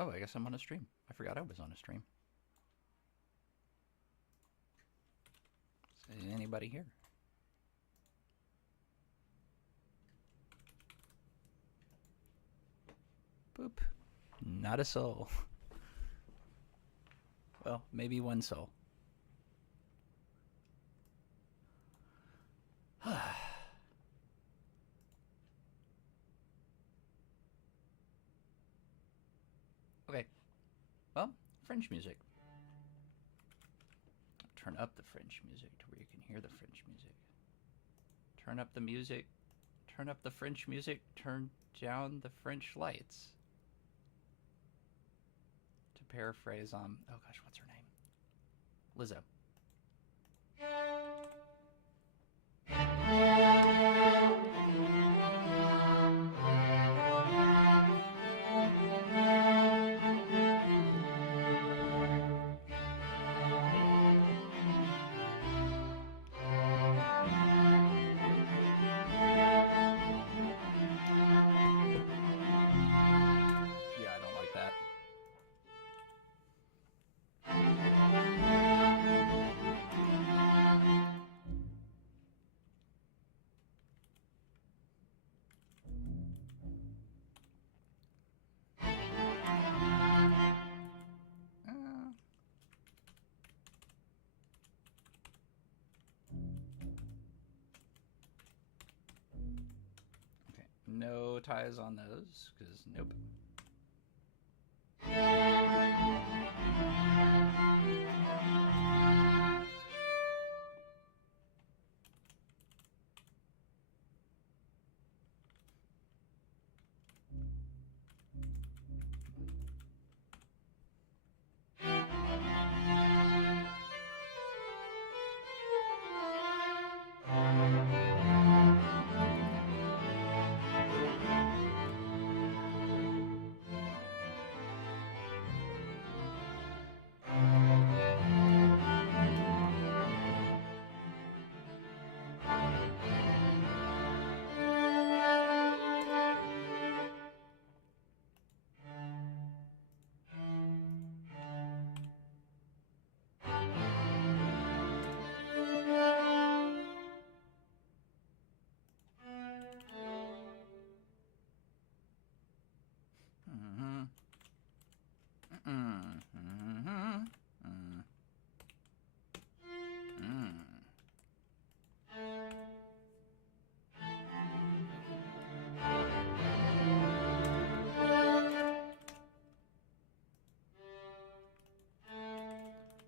Oh, I guess I'm on a stream. I forgot I was on a stream. Is anybody here? Boop. Not a soul. Well, maybe one soul. Okay. Well, French music. Turn up the French music to where you can hear the French music. Turn up the music. Turn up the French music. Turn down the French lights. To paraphrase, oh gosh, what's her name? Lizzo. Yeah, I don't like that. Okay, no ties on those, because nope.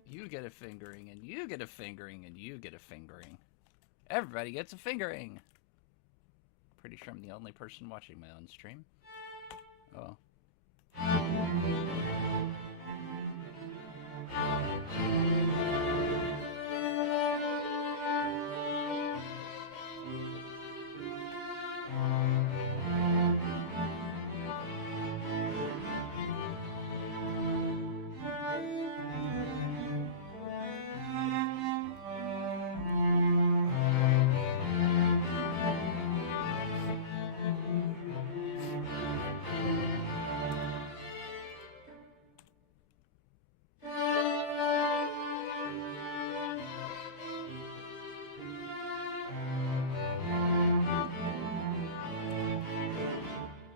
You get a fingering, and you get a fingering, and you get a fingering. Everybody gets a fingering. Pretty sure I'm the only person watching my own stream. Oh.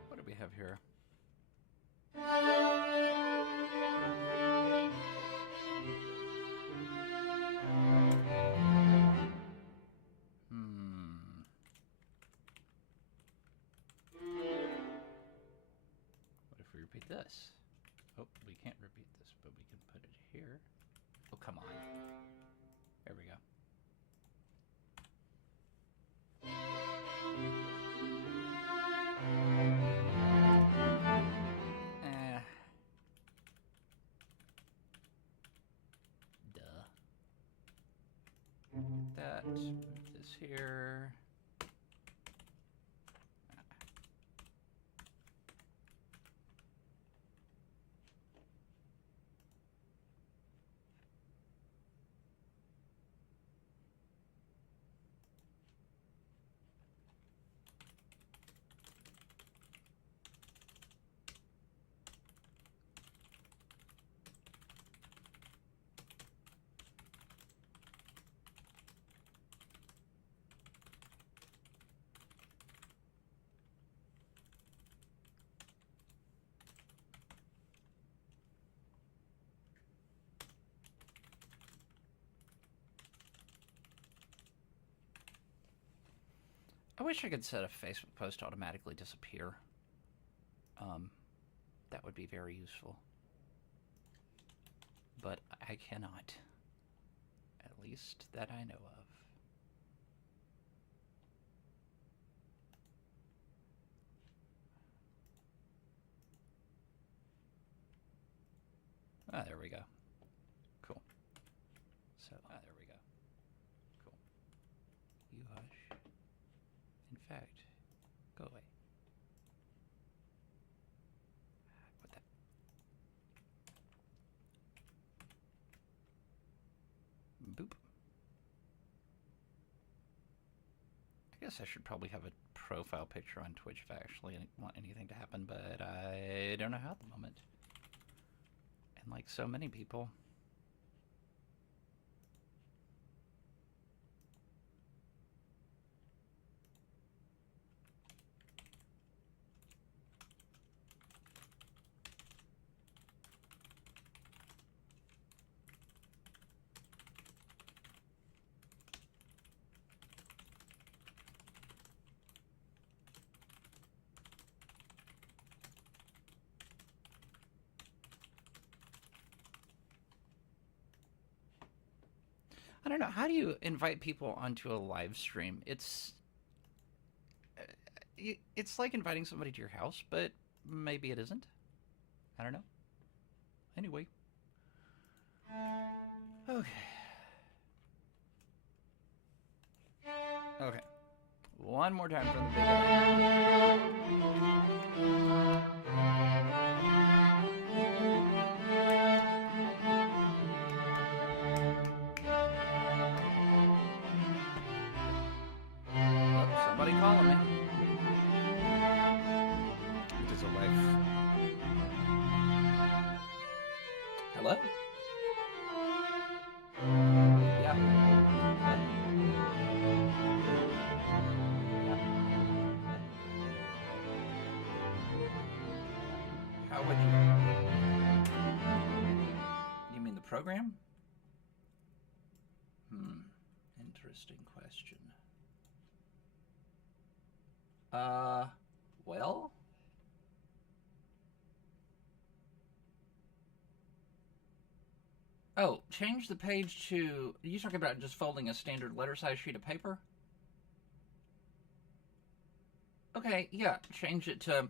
What do we have here? What if we repeat this? Oh, we can't repeat this, but we can put it here. Oh, come on. There we go. Duh. Get that. Move this here. I wish I could set a Facebook post to automatically disappear. That would be very useful. But I cannot. At least that I know of. Ah, there we go. Cool. So, there we go. Cool. You hush. In fact, go away. What the? Boop. I guess I should probably have a profile picture on Twitch if I actually want anything to happen, but I don't know how at the moment. And like so many people. I don't know. How do you invite people onto a live stream? It's like inviting somebody to your house, but maybe it isn't. I don't know. Anyway. Okay. Okay. One more time from the beginning. Somebody calling me. It is a wife. Hello? Yeah. How would you? You mean the program? Interesting question. Well? Oh, change the page to... Are you talking about just folding a standard letter size sheet of paper? Okay, yeah, change it to...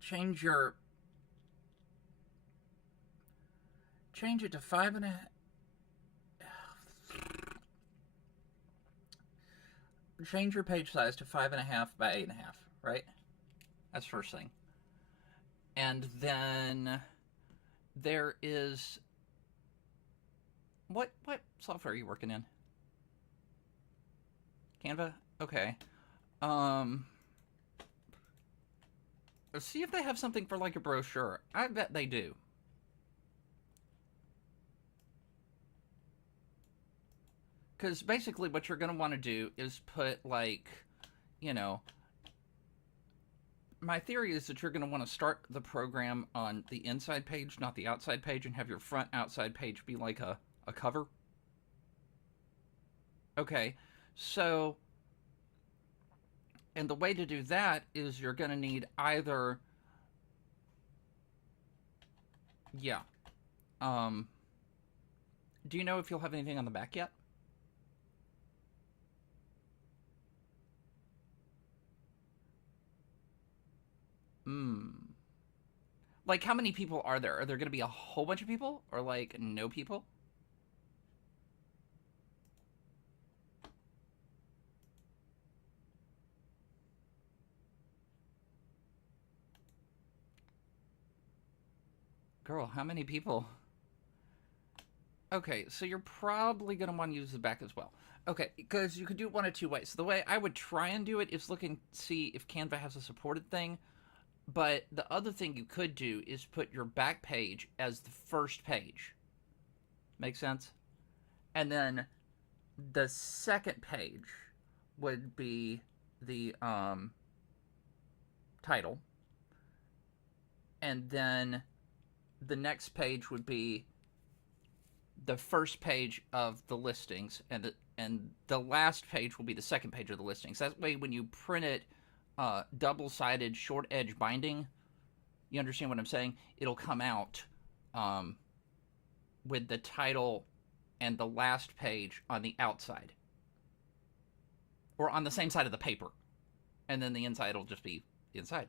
Change it to 5.5... Change your page size to 5.5 by 8.5, right? That's first thing. And then there is... What software are you working in? Canva? Okay. See if they have something for like a brochure. I bet they do. Because basically what you're going to want to do is put like, you know, my theory is that you're going to want to start the program on the inside page, not the outside page, and have your front outside page be like a cover. Okay, so, and the way to do that is you're going to need either, yeah, do you know if you'll have anything on the back yet? Like, how many people are there? Are there going to be a whole bunch of people? Or, like, no people? Girl, how many people? Okay, so you're probably going to want to use the back as well. Okay, because you could do it one of two ways. So the way I would try and do it is look and see if Canva has a supported thing. But the other thing you could do is put your back page as the first page. Make sense? And then the second page would be the title. And then the next page would be the first page of the listings, and and the last page will be the second page of the listings. That way, when you print it, double-sided short edge binding, you understand what I'm saying? It'll come out with the title and the last page on the outside, or on the same side of the paper, and then the inside will just be inside.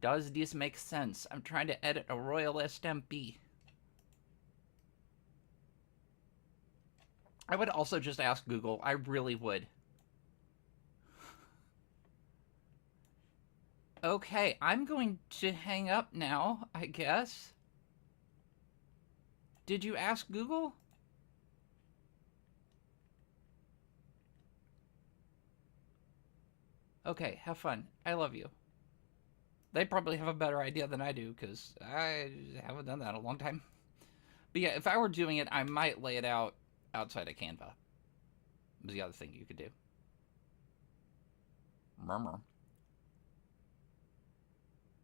Does this make sense? I'm trying to edit a Royal SMP. I would also just ask Google. I really would. Okay, I'm going to hang up now, I guess. Did you ask Google? Okay, have fun. I love you. They probably have a better idea than I do, because I haven't done that in a long time. But yeah, if I were doing it, I might lay it out outside of Canva. Was the other thing you could do. Murmur.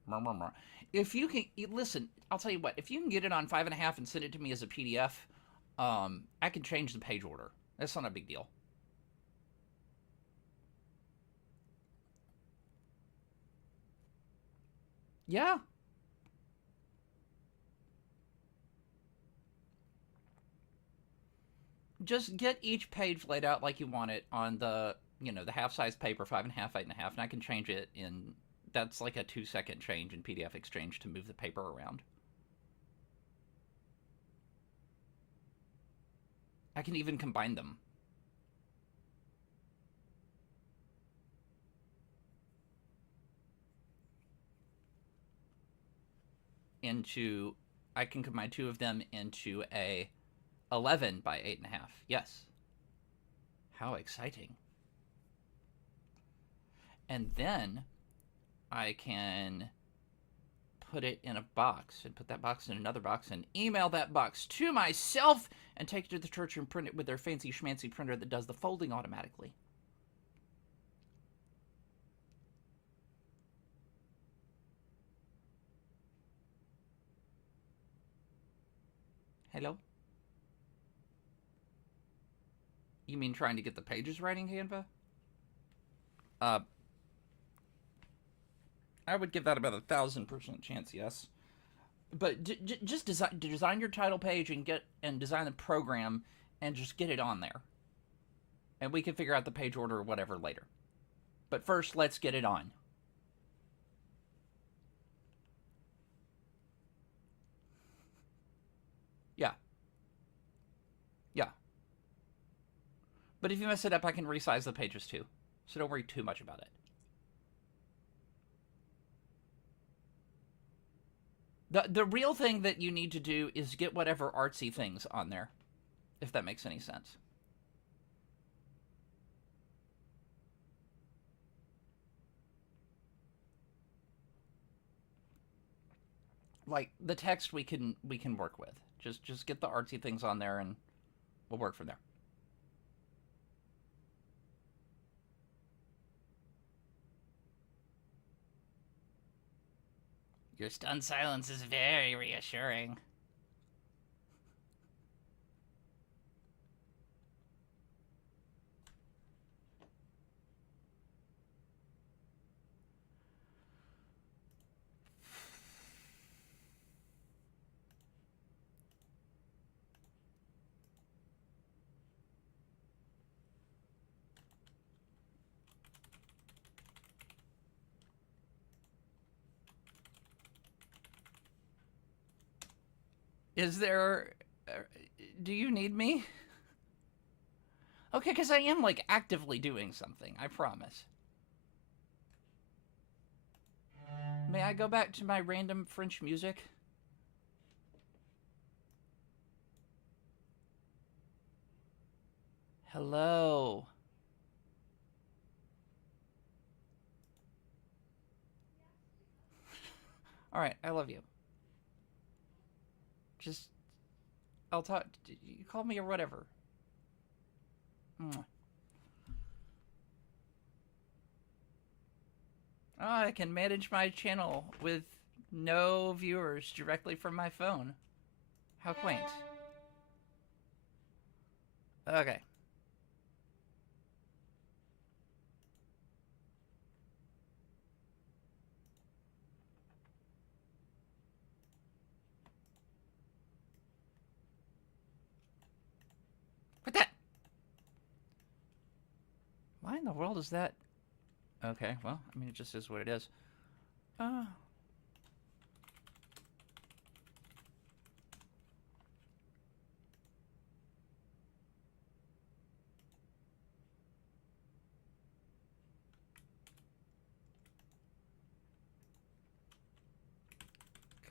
Murmur. If you can, listen, I'll tell you what, if you can get it on 5.5 and send it to me as a PDF, I can change the page order. That's not a big deal. Yeah. Just get each page laid out like you want it on the, the half-size paper, 5.5, 8.5, and I can change it in, that's like a 2-second change in PDF Exchange to move the paper around. I can even combine them. I can combine 2 of them into a 11 by 8.5. Yes. How exciting. And then I can put it in a box and put that box in another box and email that box to myself and take it to the church and print it with their fancy schmancy printer that does the folding automatically. Hello? You mean trying to get the pages right in Canva? I would give that about 1,000% chance, yes. But just design your title page and design the program and just get it on there. And we can figure out the page order or whatever later. But first, let's get it on. Yeah. Yeah. But if you mess it up, I can resize the pages too. So don't worry too much about it. The real thing that you need to do is get whatever artsy things on there, if that makes any sense. Like the text we can work with. Just get the artsy things on there and we'll work from there. Your stunned silence is very reassuring. Is there... do you need me? Okay, because I am, like, actively doing something, I promise. May I go back to my random French music? Hello. Alright, I love you. Just... I'll talk... You call me or whatever. Mwah. Oh, I can manage my channel with no viewers directly from my phone. How quaint. Okay. What that? Why in the world is that? Okay, well, I mean, it just is what it is.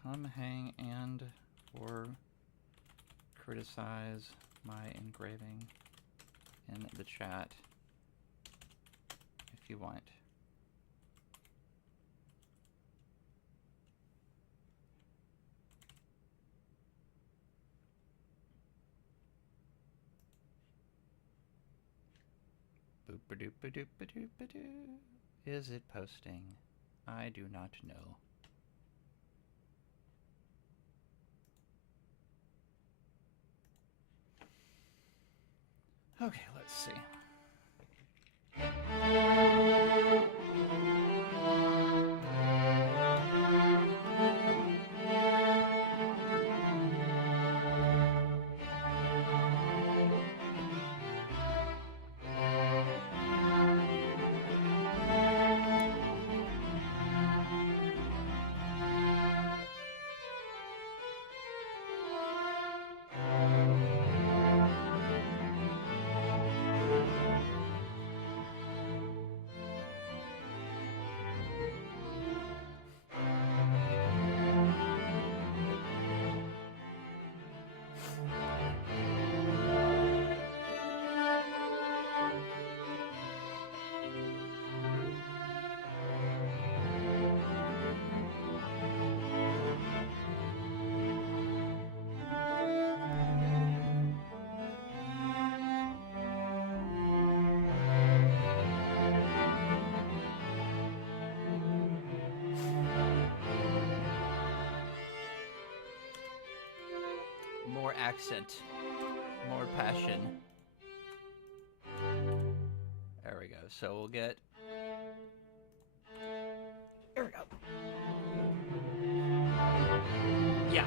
Come hang and or criticize my engraving in the chat if you want. Boop-a-doop-a-doop-a-doop-a-doo. Is it posting? I do not know. Okay, let's see. More accent, more passion. There we go. So we'll get. There we go. Yeah.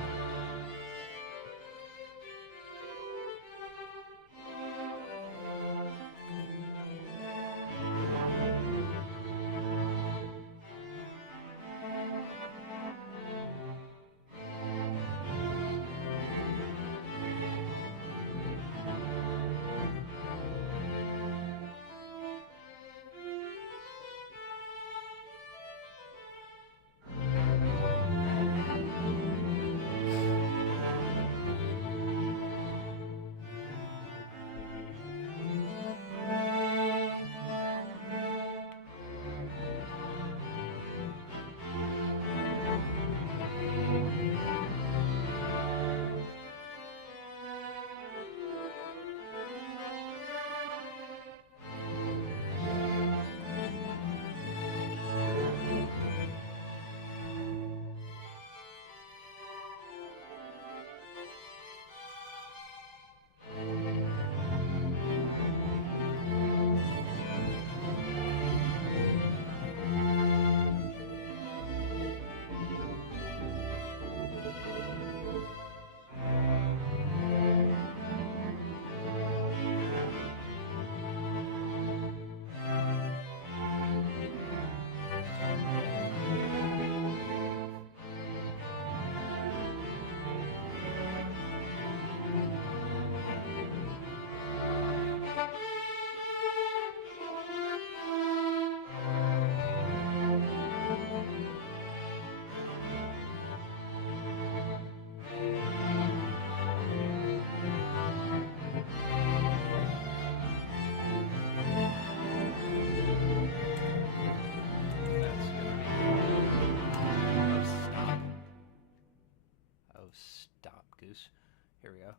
Here we go.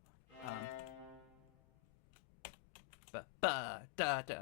Ba-ba-da-da.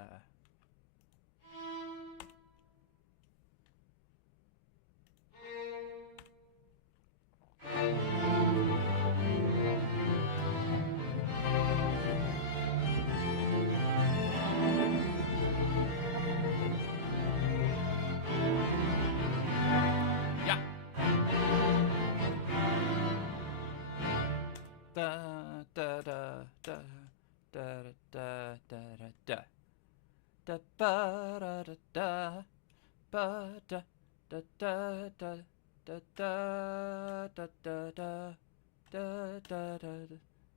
da da da da da da da da da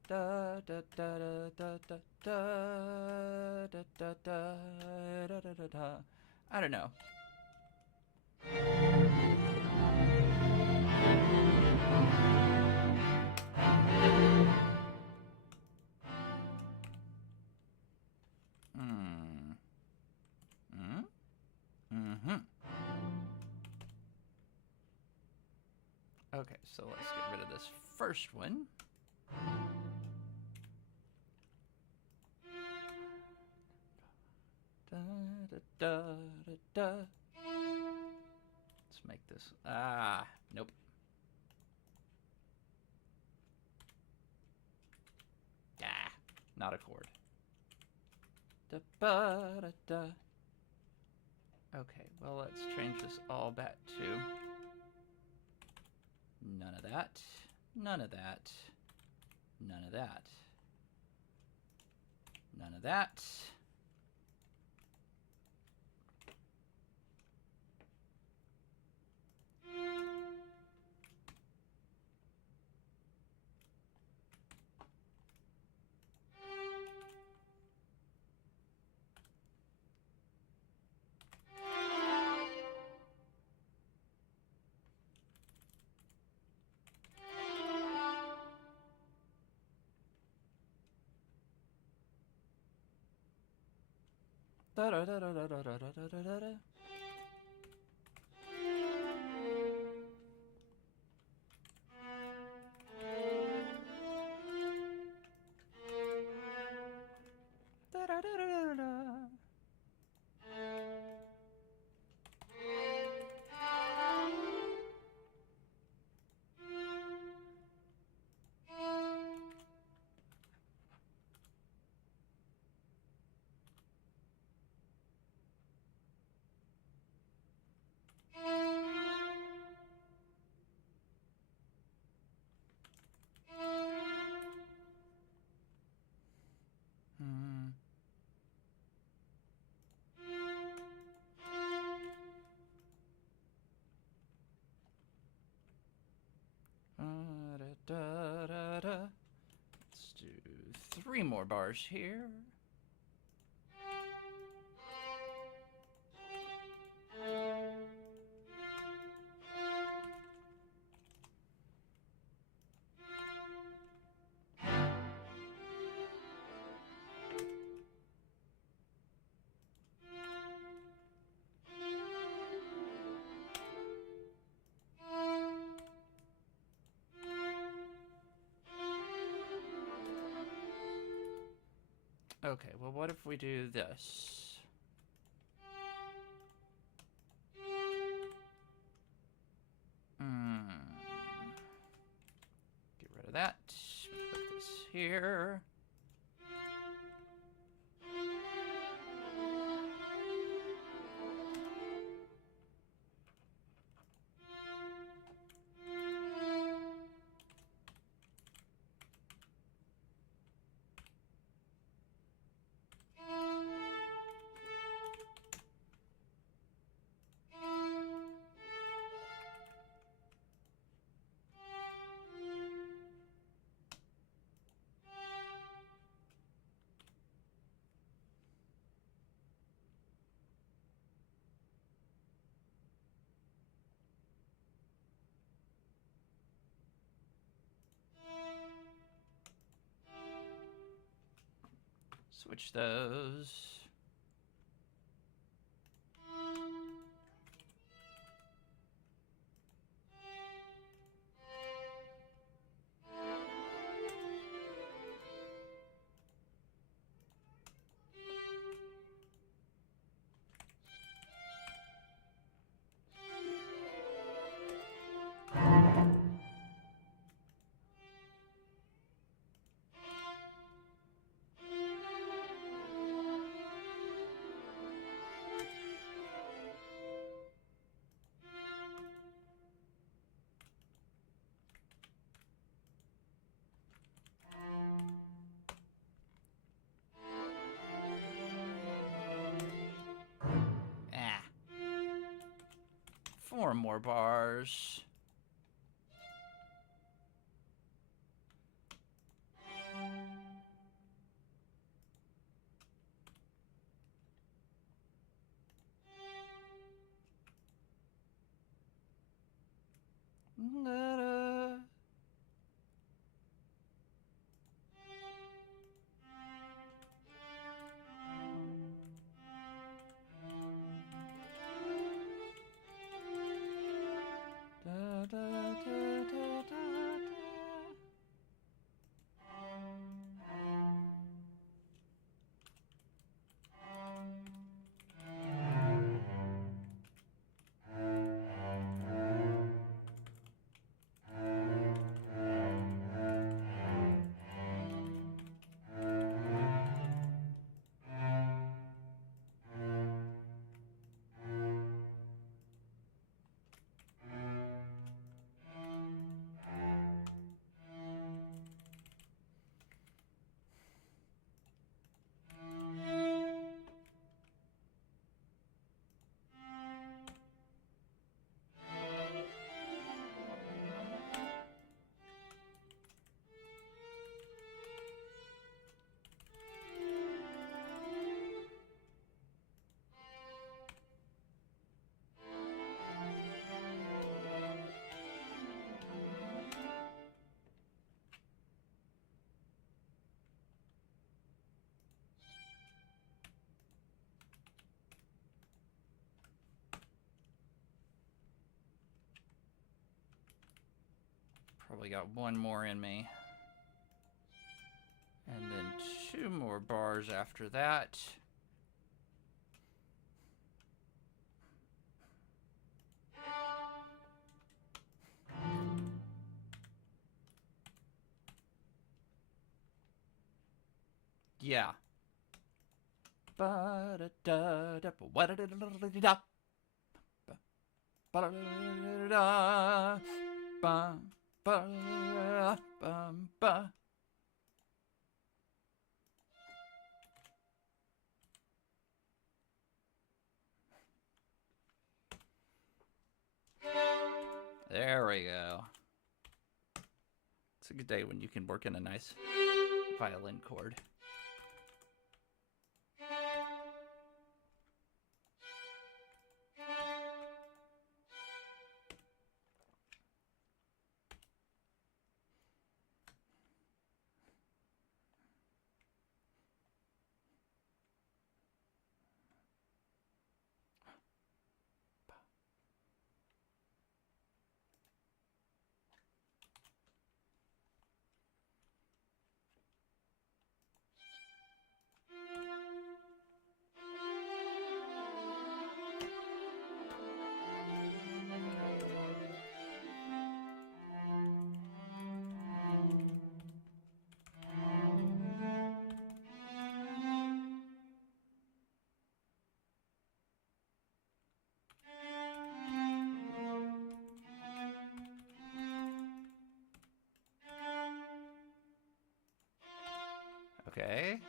da da da da da da da da da da. I don't know. Okay, so let's get rid of this first one. Da, da, da, da, da. Let's make this. Nope. Not a chord. Da, ba, da, da. Okay, well, let's change this all back to none of that, none of that, none of that, none of that. Da da da da da da da da da da da. Da da da da da da. Da, da, da. Let's do 3 more bars here. Okay, well, what if we do this? Get rid of that. Put this here. Switch those. more bars. Da-da. Da, da, da, da, da, da. Probably got one more in me. And then 2 more bars after that. Yeah. Ba da da da ba da da da da da. Ba da da da. Ba ba ba ba. There we go. It's a good day when you can work in a nice violin chord. Okay.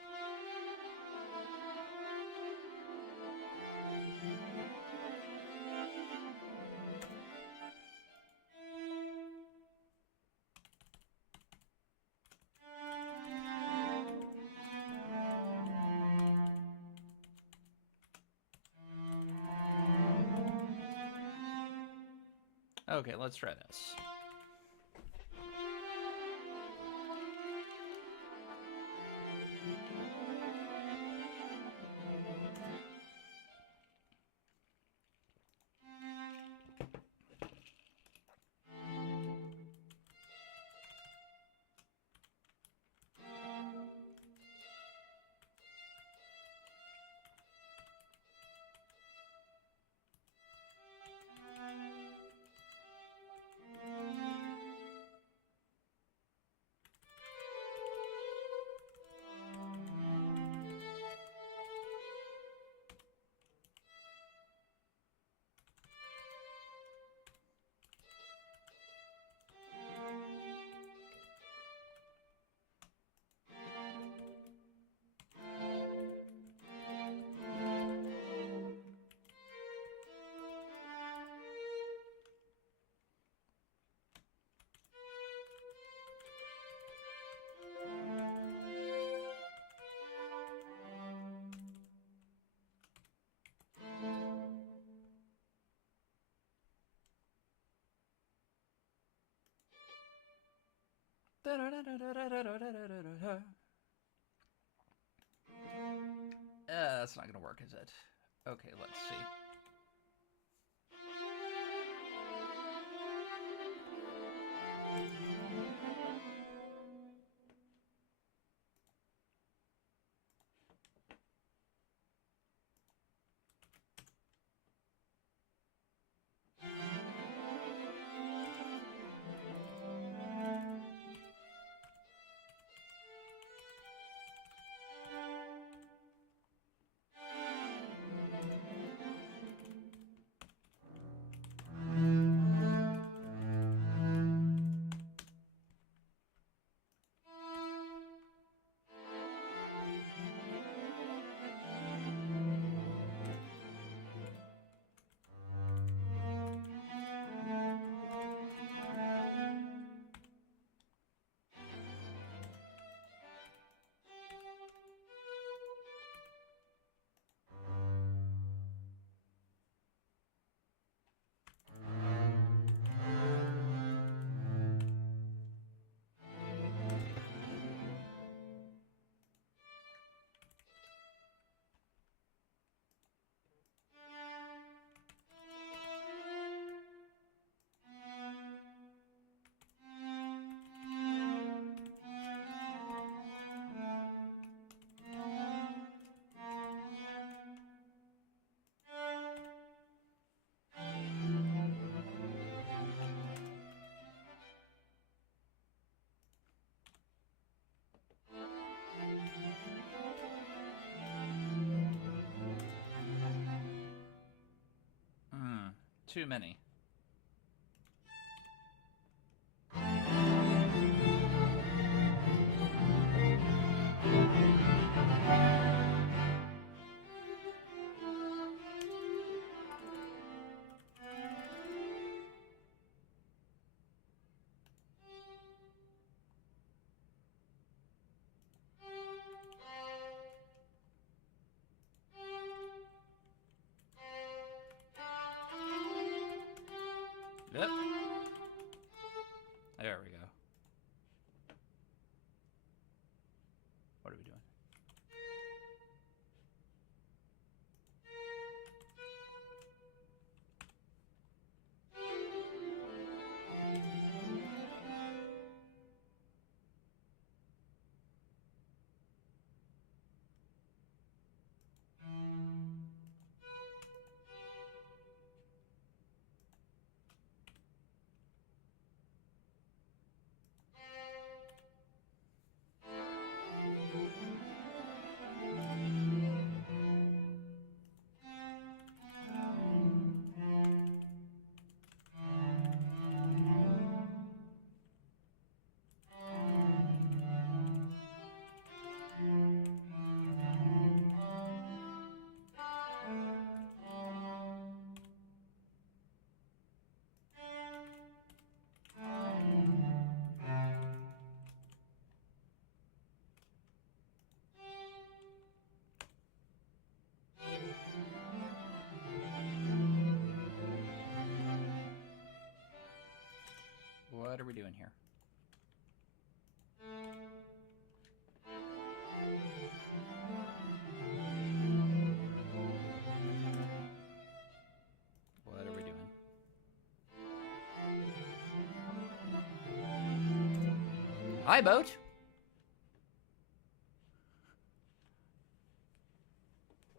Okay, let's try this. That's not gonna work, is it? Okay, let's see. Too many. Yep. There we go. What are we doing? What are we doing here? What are we doing? Hi, boat.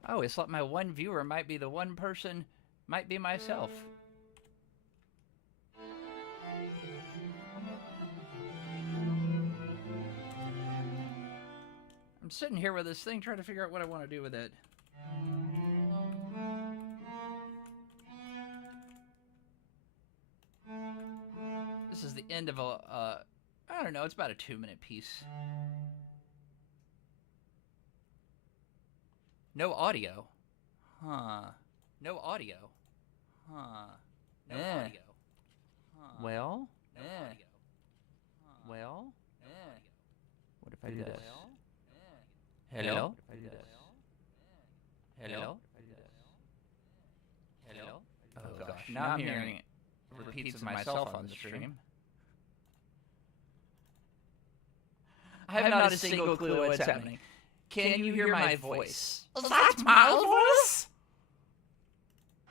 Oh, it's like my one viewer might be the one person, might be myself. I'm sitting here with this thing trying to figure out what I want to do with it. This is the end of a, I don't know, it's about a 2-minute piece. No audio. Huh. No audio. Huh. No audio. Huh. Well? No audio. Huh. Well? What if I do this? Hello? What if I do this? Hello? Hello? Oh gosh, now I'm hearing repeats of myself on the stream. I have not a single clue what's happening. Can you hear my voice? That's my voice?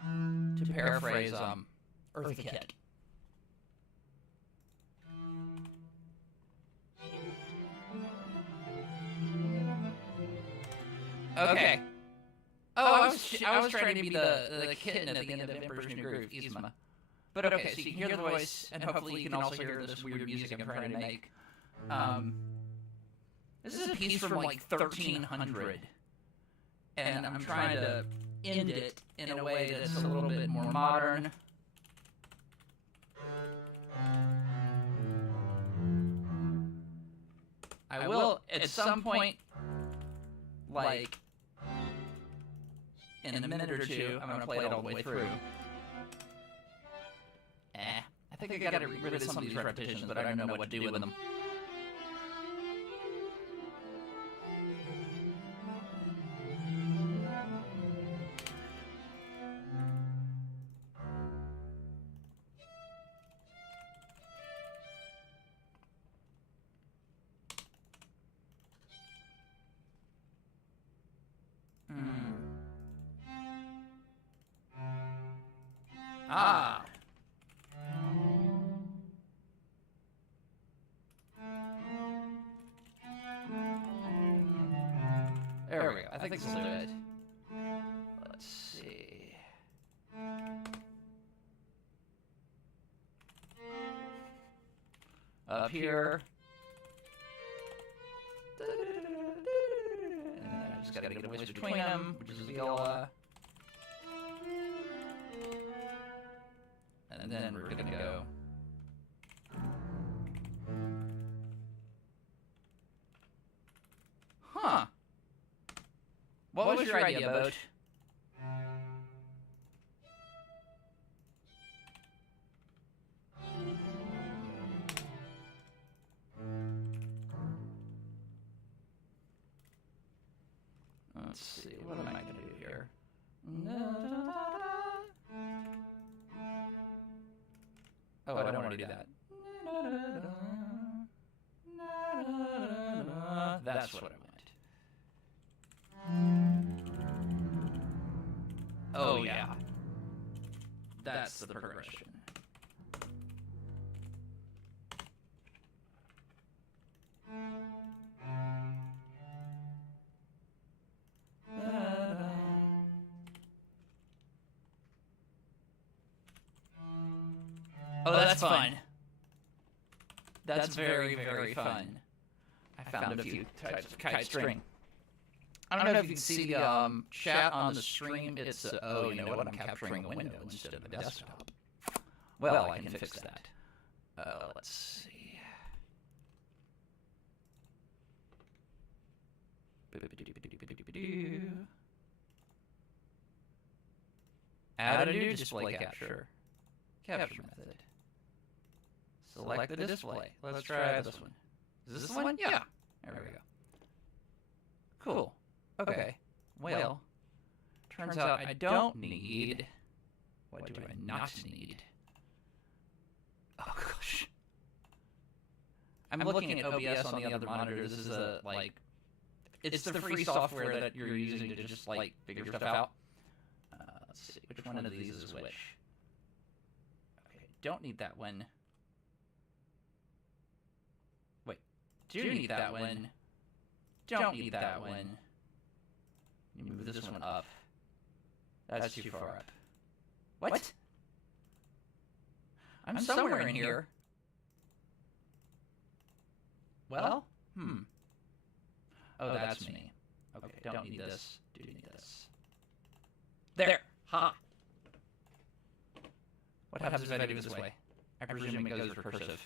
To paraphrase, Eartha Kitt. Okay. Oh, I was trying to be the kitten at the end of Emperor's New Groove, Yzma. But okay, so you can hear the voice, and hopefully you can also hear this weird music I'm trying to make. This is a piece from like 1300, and I'm trying to end it in a way that's a little bit more modern. I will, at some point, like, in a minute or two, I'm going to play it all the way through. I think I got to get rid of some of these repetitions, but I don't know what to do with them. Ah. There we go. I think this will do it. Let's see. Up here. And I just gotta get a voice between them, which is viola. And then we're gonna go. Huh. What was your idea, Boat? Let's see, what am I gonna do here? Oh, I don't want to do that. That's what I meant. Oh, yeah. That's the progression. Oh, that's fun. That's very, very fun. I found a few types of kite string. I don't know if you can see the chat on the stream. It's, oh, you know what? I'm capturing a window instead of a desktop. Well, I can fix that. Let's see. Add a new display capture. Capture method. Select the display. Let's try this one. Is this the one? Yeah. There we go. Cool. Okay. Well, turns out I don't need... What do I not need? Oh, gosh. I'm looking at OBS on the other monitor. This is a, like... It's the free software that you're using to just, like, figure stuff out. Let's see. Which one of these is which? Okay, don't need that one. Wait. Do need that one. Don't need that one. Move this one up. That's too far up. What? I'm somewhere in here. Well? Oh, that's me. Okay, don't need this. Do need this. There! Ha! What happens if I do it this way? I presume it goes recursive.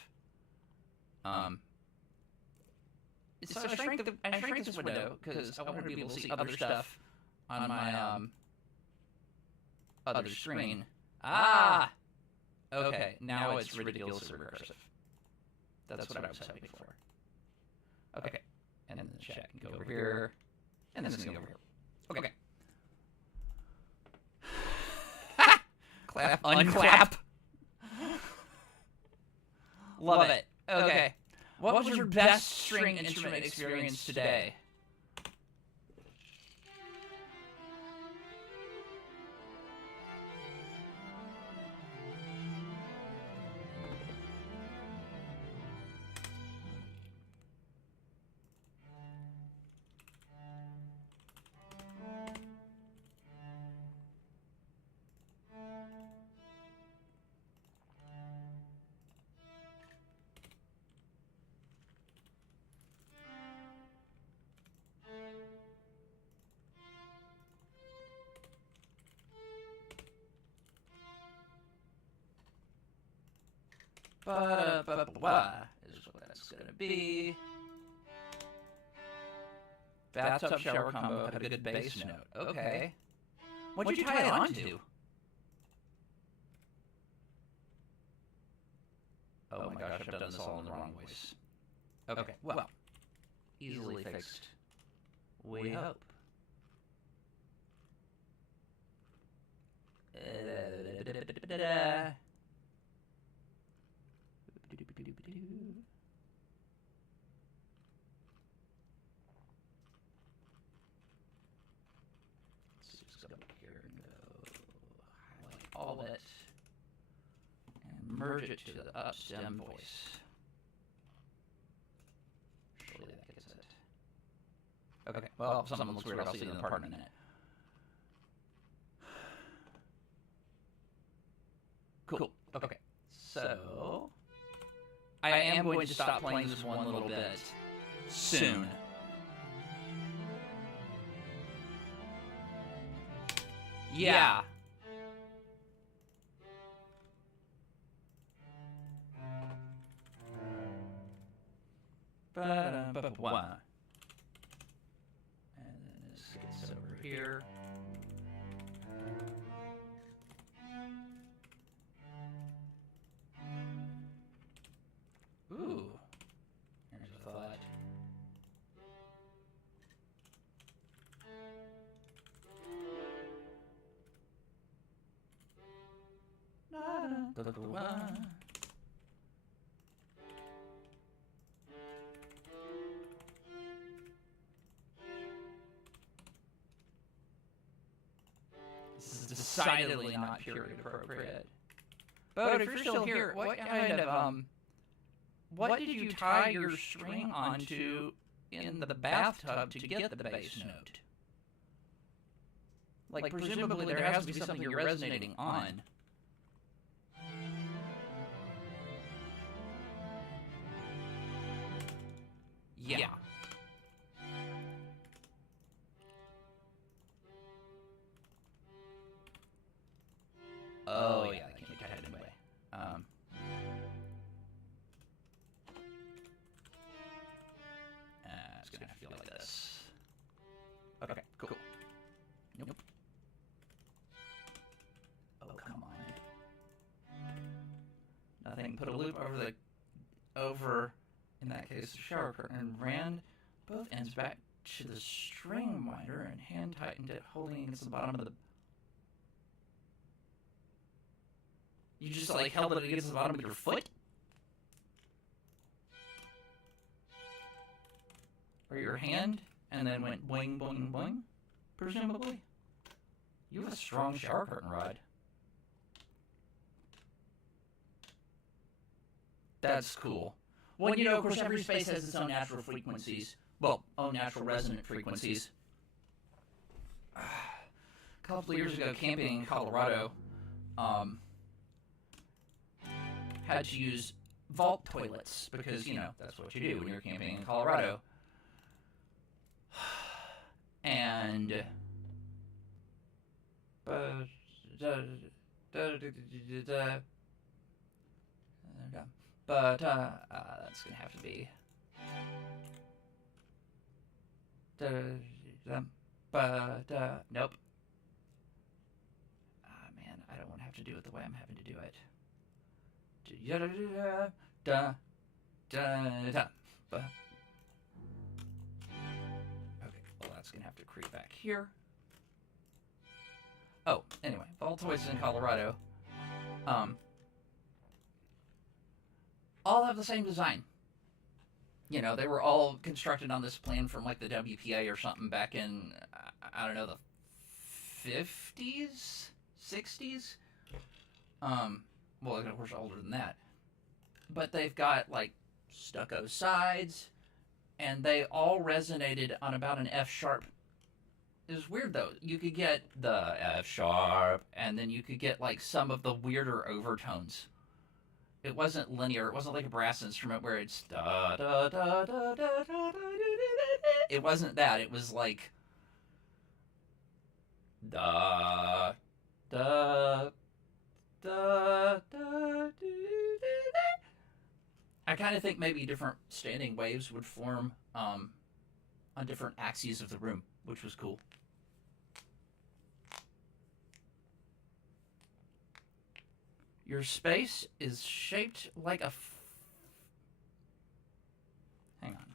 So I shrank this window because I wanted to be able to see other stuff on my other screen. Ah! Okay, now it's ridiculously recursive. That's what I was hoping for. Okay, and then the chat can go over here, and then this can go over here. Okay. Clap, unclap. Love it. Okay. What was your best string instrument experience today? Ba-da-ba-ba-ba is what that's gonna be. Bathtub shower combo had a good bass note. Okay. What'd you tie it onto? Oh my gosh, I've done this all in the wrong voice. Okay, well, easily fixed. We hope. All it and merge it to the up stem voice. Surely that gets it. Okay, well, if something looks weird, I'll see you in the part in a minute. Cool. Okay, so I am going to stop playing this one little bit soon. Yeah. Ba-da-ba-ba-ba. And then this gets over here. Ooh. Here's a thought. Da-da-da-da-da. This is decidedly not period appropriate. But if you're still here, what kind of, what did you tie your string onto in the bathtub to get the bass note? Like, presumably there has to be something you're resonating on. Yeah. Oh, yeah, that can't be tied anyway. It's gonna have to feel like this. Okay, cool. Nope. Oh, come on. Nothing. Put a loop over, in that case, the shower curtain, and ran both ends back to the string winder and hand tightened it, holding against the bottom of the... You just, like, held it against the bottom of your foot? Or your hand? And then went boing, boing, boing? Presumably? You have a strong shower curtain rod. That's cool. Well, you know, of course, every space has its own natural frequencies. Well, own natural resonant frequencies. A couple of years ago, camping in Colorado, had to use vault toilets because, you know, that's what you do when you're camping in Colorado. And that's gonna have to be nope. Man, I don't want to have to do it the way I'm having to do it. Okay, well, that's gonna have to creep back here. Oh, anyway, vault toilets in Colorado, all have the same design. You know, they were all constructed on this plan from like the WPA or something back in, I don't know, the 50s, 60s. Well, of course, older than that. But they've got like stucco sides, and they all resonated on about an F sharp. It was weird though. You could get the F sharp, and then you could get like some of the weirder overtones. It wasn't linear. It wasn't like a brass instrument where it's da da da da da da da. It wasn't that. It was like da da da da. I kind of think maybe different standing waves would form on different axes of the room, which was cool. Your space is shaped like a. Hang on.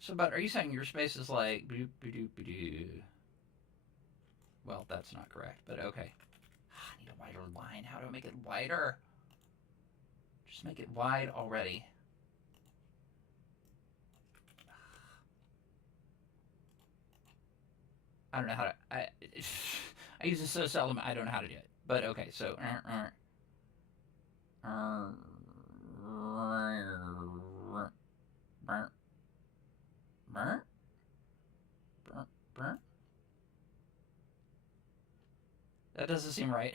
So, but are you saying your space is like. Well, that's not correct, but okay. I need a wider line. How do I make it wider? Just make it wide already. I don't know how to. I use it so seldom. I don't know how to do it. But okay, so. That doesn't seem right.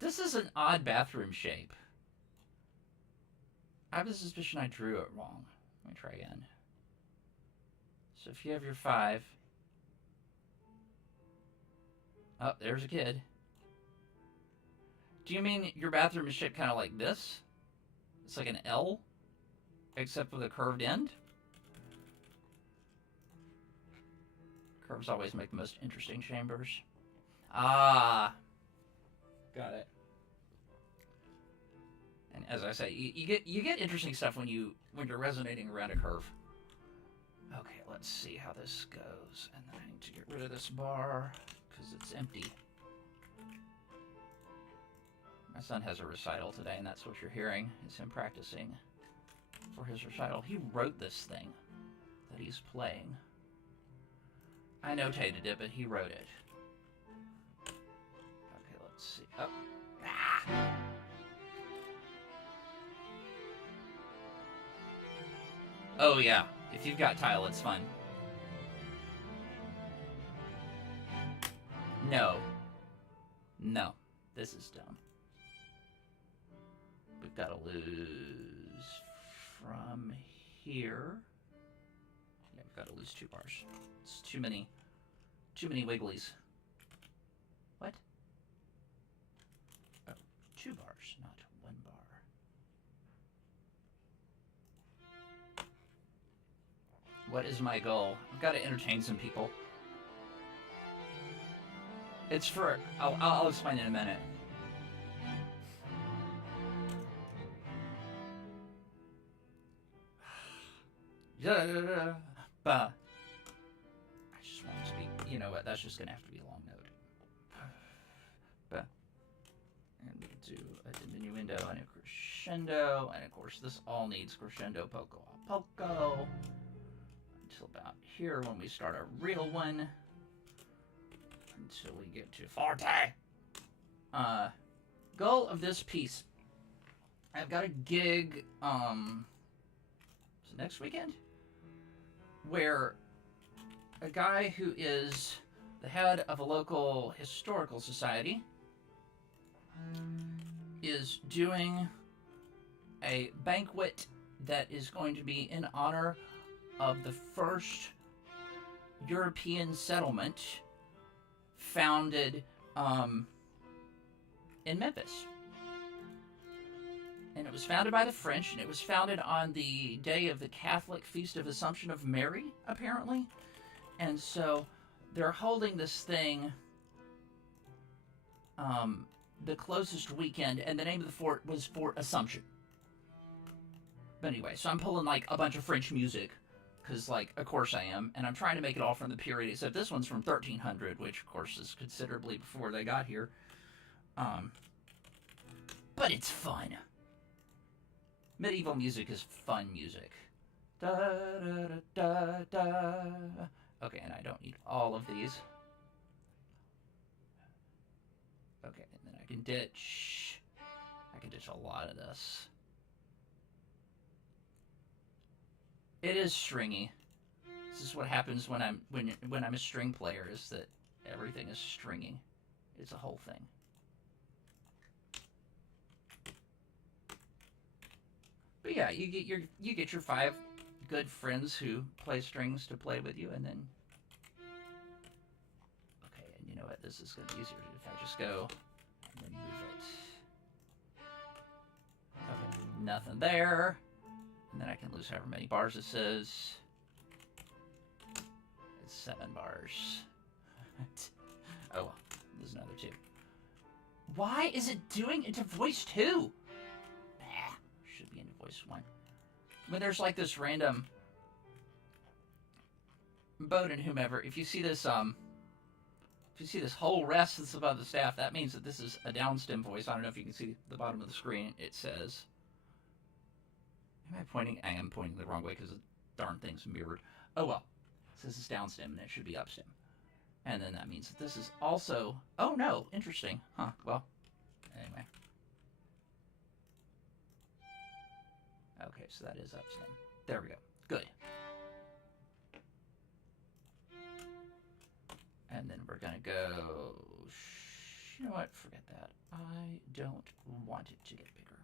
This is an odd bathroom shape. I have a suspicion I drew it wrong. Let me try again. So if you have your 5. Oh, there's a kid. Do you mean your bathroom is shaped kind of like this? It's like an L, except with a curved end? Curves always make the most interesting chambers. Ah. Got it. And as I say, you get interesting stuff when you're resonating around a curve. Okay, let's see how this goes. And then I need to get rid of this bar because it's empty. My son has a recital today, and that's what you're hearing is him practicing for his recital. He wrote this thing that he's playing. I notated it, but he wrote it. Okay, let's see. Oh. Ah! Oh, yeah. If you've got tile, it's fun. No. No. This is dumb. We've got to lose from here. Yeah, we've got to lose 2 bars. It's too many wigglies. What? Oh, 2 bars, not 1 bar. What is my goal? I've got to entertain some people. It's for... I'll explain in a minute. But I just want it to be... You know what? That's just going to have to be a long note. But... And we can do a diminuendo and a crescendo. And of course, this all needs crescendo poco a poco. Until about here when we start a real one. Until we get to forte. Goal of this piece. I've got a gig, is it next weekend? Where a guy who is the head of a local historical society is doing a banquet that is going to be in honor of the first European settlement founded in Memphis. And it was founded by the French, and it was founded on the day of the Catholic Feast of Assumption of Mary, apparently. And so they're holding this thing the closest weekend, and the name of the fort was Fort Assumption. But anyway, so I'm pulling like a bunch of French music because, like, of course I am, and I'm trying to make it all from the period, except this one's from 1300, which, of course, is considerably before they got here. Um, but it's fun. Medieval music is fun music. Da, da, da, da, da. Okay, and I don't need all of these. Okay, and then I can ditch. I can ditch a lot of this. It is stringy. This is what happens when I'm a string player, is that everything is stringing. It's a whole thing. But yeah, you get your 5 good friends who play strings to play with you, and then okay, and you know what? This is gonna be easier if I just go and then move it. Okay, nothing there. And then I can lose however many bars this is. It's 7 bars. Oh well, there's another 2. Why is it doing into voice 2? Nah, should be into voice 1. I mean, there's like this random Bowden, whomever. If you see this whole rest that's above the staff, that means that this is a downstem voice. I don't know if you can see the bottom of the screen. It says, am I pointing? I am pointing the wrong way because the darn thing's mirrored. Oh well. It says it's downstem and it should be upstem. And then that means that this is also, oh no, interesting. Huh, well, anyway. Okay, so that is upstem. There we go. Good. And then we're gonna go, you know what, forget that. I don't want it to get bigger.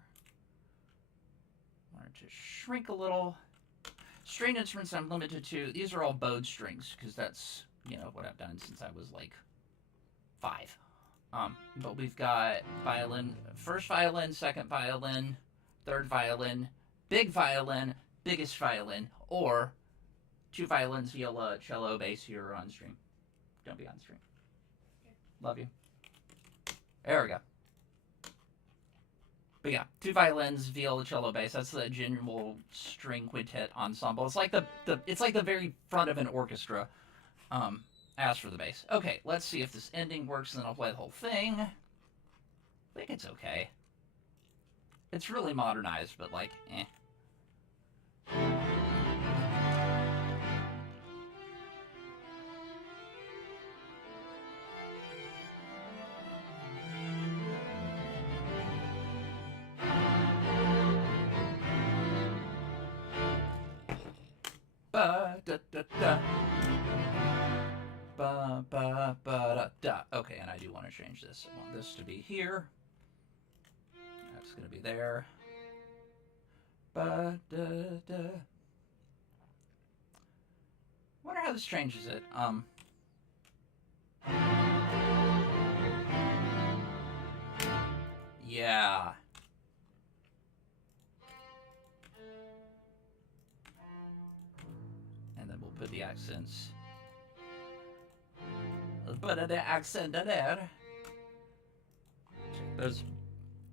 I want it to shrink a little. String instruments I'm limited to, these are all bowed strings, because that's, you know, what I've done since I was like 5. But we've got violin, first violin, second violin, third violin, big violin, biggest violin, or 2 violins, viola, cello, bass here on stream. Don't be on stream. Love you. There we go. But yeah, 2 violins, viola, cello, bass. That's the general string quintet ensemble. It's like the very front of an orchestra. As for the bass. Okay, let's see if this ending works, and then I'll play the whole thing. I think it's okay. It's really modernized, but like, eh. Ba da da da. Ba ba ba da da. Okay, and I do want to change this. I want this to be here. That's gonna be there. Ba da da. Wonder how this changes it. Yeah. And then we'll put the accents. Let's put the accent there. Take those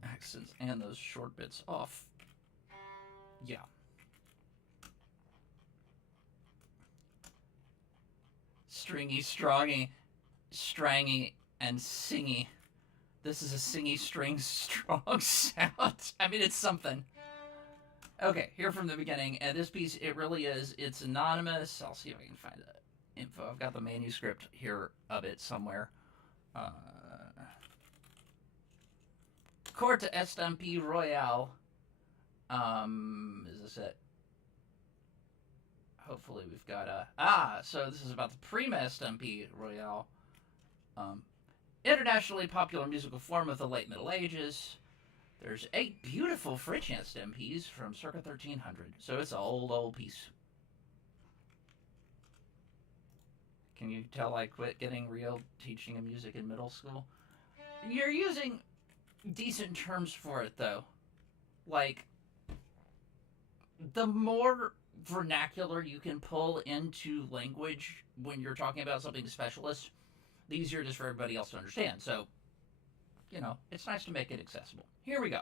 accents and those short bits off. Yeah. Stringy, strongy, strangy, and singy. This is a singy, string, strong sound. I mean, it's something. Okay, here from the beginning, and this piece, it really is, it's anonymous. I'll see if I can find the info. I've got the manuscript here of it somewhere. Corte Estampie Royale. Is this it? Hopefully we've got a... so this is about the Prima Estampie Royale. Internationally popular musical form of the late Middle Ages. There's 8 beautiful French estampes from circa 1300. So it's an old piece. Can you tell I quit getting real teaching of music in middle school? You're using decent terms for it, though. Like, the more vernacular you can pull into language when you're talking about something specialist, the easier it is for everybody else to understand. So, you know, it's nice to make it accessible. Here we go.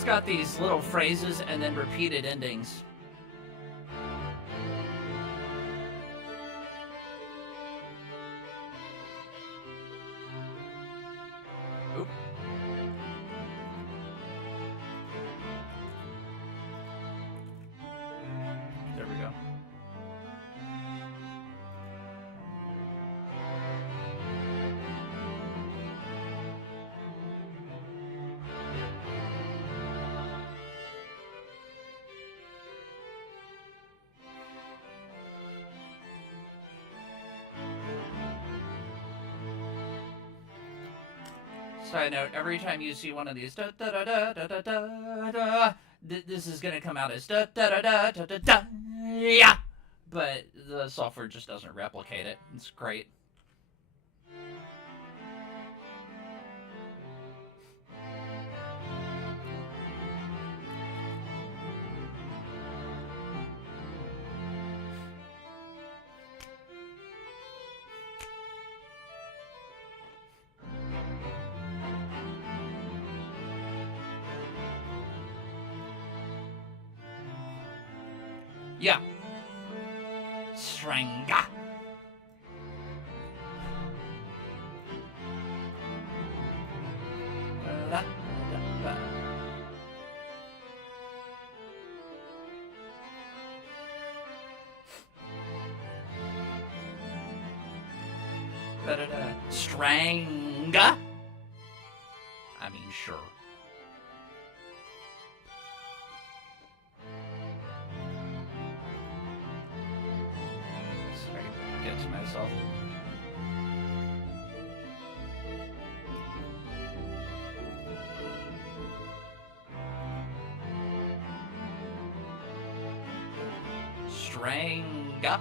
It's got these little phrases and then repeated endings. Oop. There we go. Side note, every time you see one of these da da da da da da da da, this is gonna come out as da da da da da da da, yeah, but the software just doesn't replicate it. It's great. Yeah. Strenga. Stranga? I mean, sure. Get to myself. Stranga.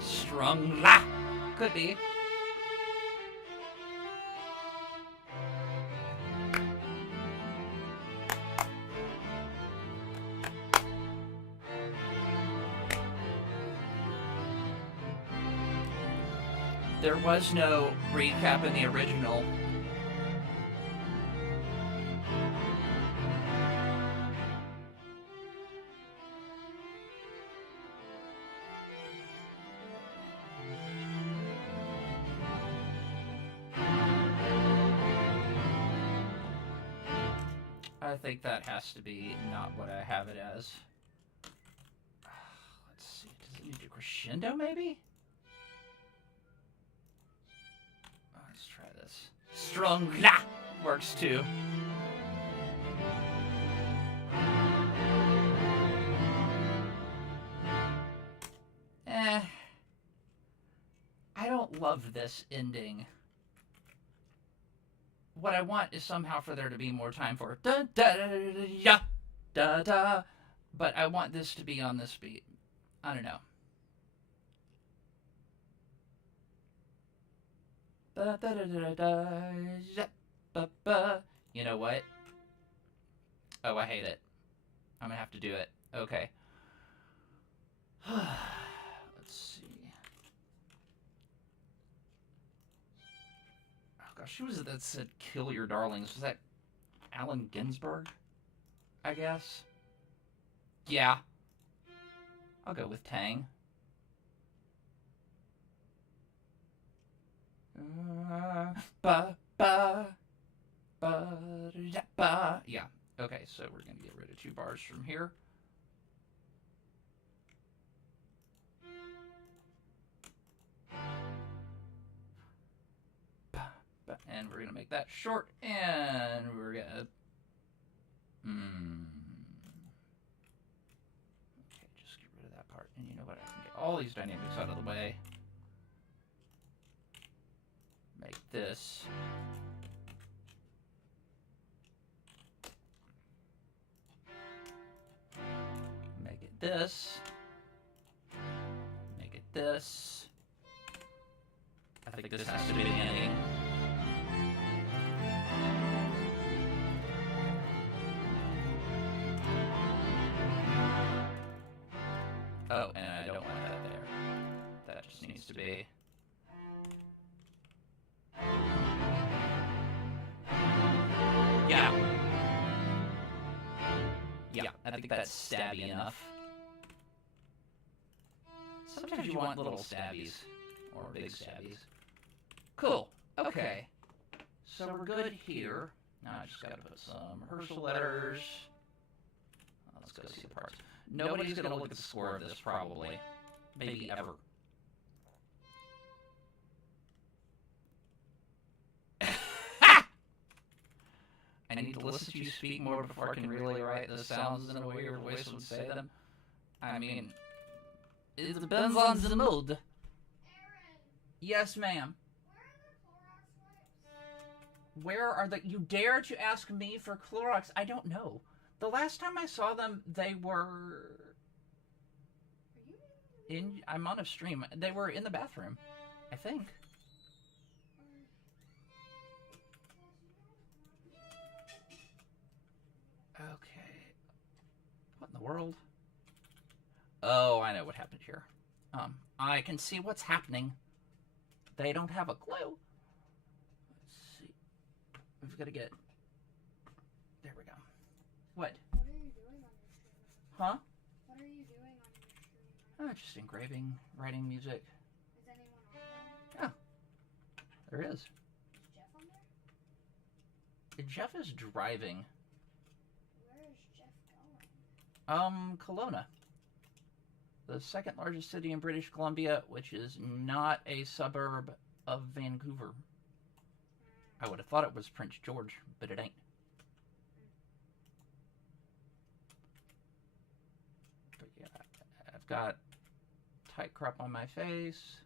Strungla. Could be. There was no recap in the original. I think that has to be not what I have it as. Let's see. Does it need to crescendo, maybe? Let's try this. Strongla works too. I don't love this ending. What I want is somehow for there to be more time for da da da da da da, but I want this to be on this beat. I don't know. Ba, da, da, da, da, ba, ba. You know what? Oh, I hate it. I'm gonna have to do it. Okay. Let's see. Oh gosh, who was it that said "kill your darlings"? Was that Allen Ginsberg? I guess. Yeah. I'll go with Tang. Ba ba ba da ba. Yeah. Okay, so we're gonna get rid of 2 bars from here. And we're gonna make that short, and we're gonna. Okay, just get rid of that part. And you know what? I can get all these dynamics out of the way. Make this. Make it this. Make it this. I think this has to be the ending. Oh, and I don't want that there. That just needs to be... Yeah. Yeah, I think that's stabby enough. Sometimes you want little stabbies. Or big stabbies. Cool. Okay. So we're good here. Now I just gotta put some rehearsal letters. Let's go see the parts. Nobody's gonna look at the score of this, probably. Maybe ever. I need to listen to you speak more before I can really write the sounds in a way your voice would say them. I mean, it depends on the mood. Aaron. Yes, ma'am. Where are the... You dare to ask me for Clorox? I don't know. The last time I saw them, they were... I'm on a stream. They were in the bathroom, I think. Okay. What in the world? Oh, I know what happened here. I can see what's happening. They don't have a clue. Let's see. We've got to get... There we go. What? What are you doing on your stream? Huh? What are you doing on your stream? Oh, just engraving, writing music. Is anyone on there? Yeah. There is. Is Jeff on there? Jeff is driving. Where is Jeff going? Kelowna. The second largest city in British Columbia, which is not a suburb of Vancouver. I would have thought it was Prince George, but it ain't. But yeah, I've got tight crop on my face.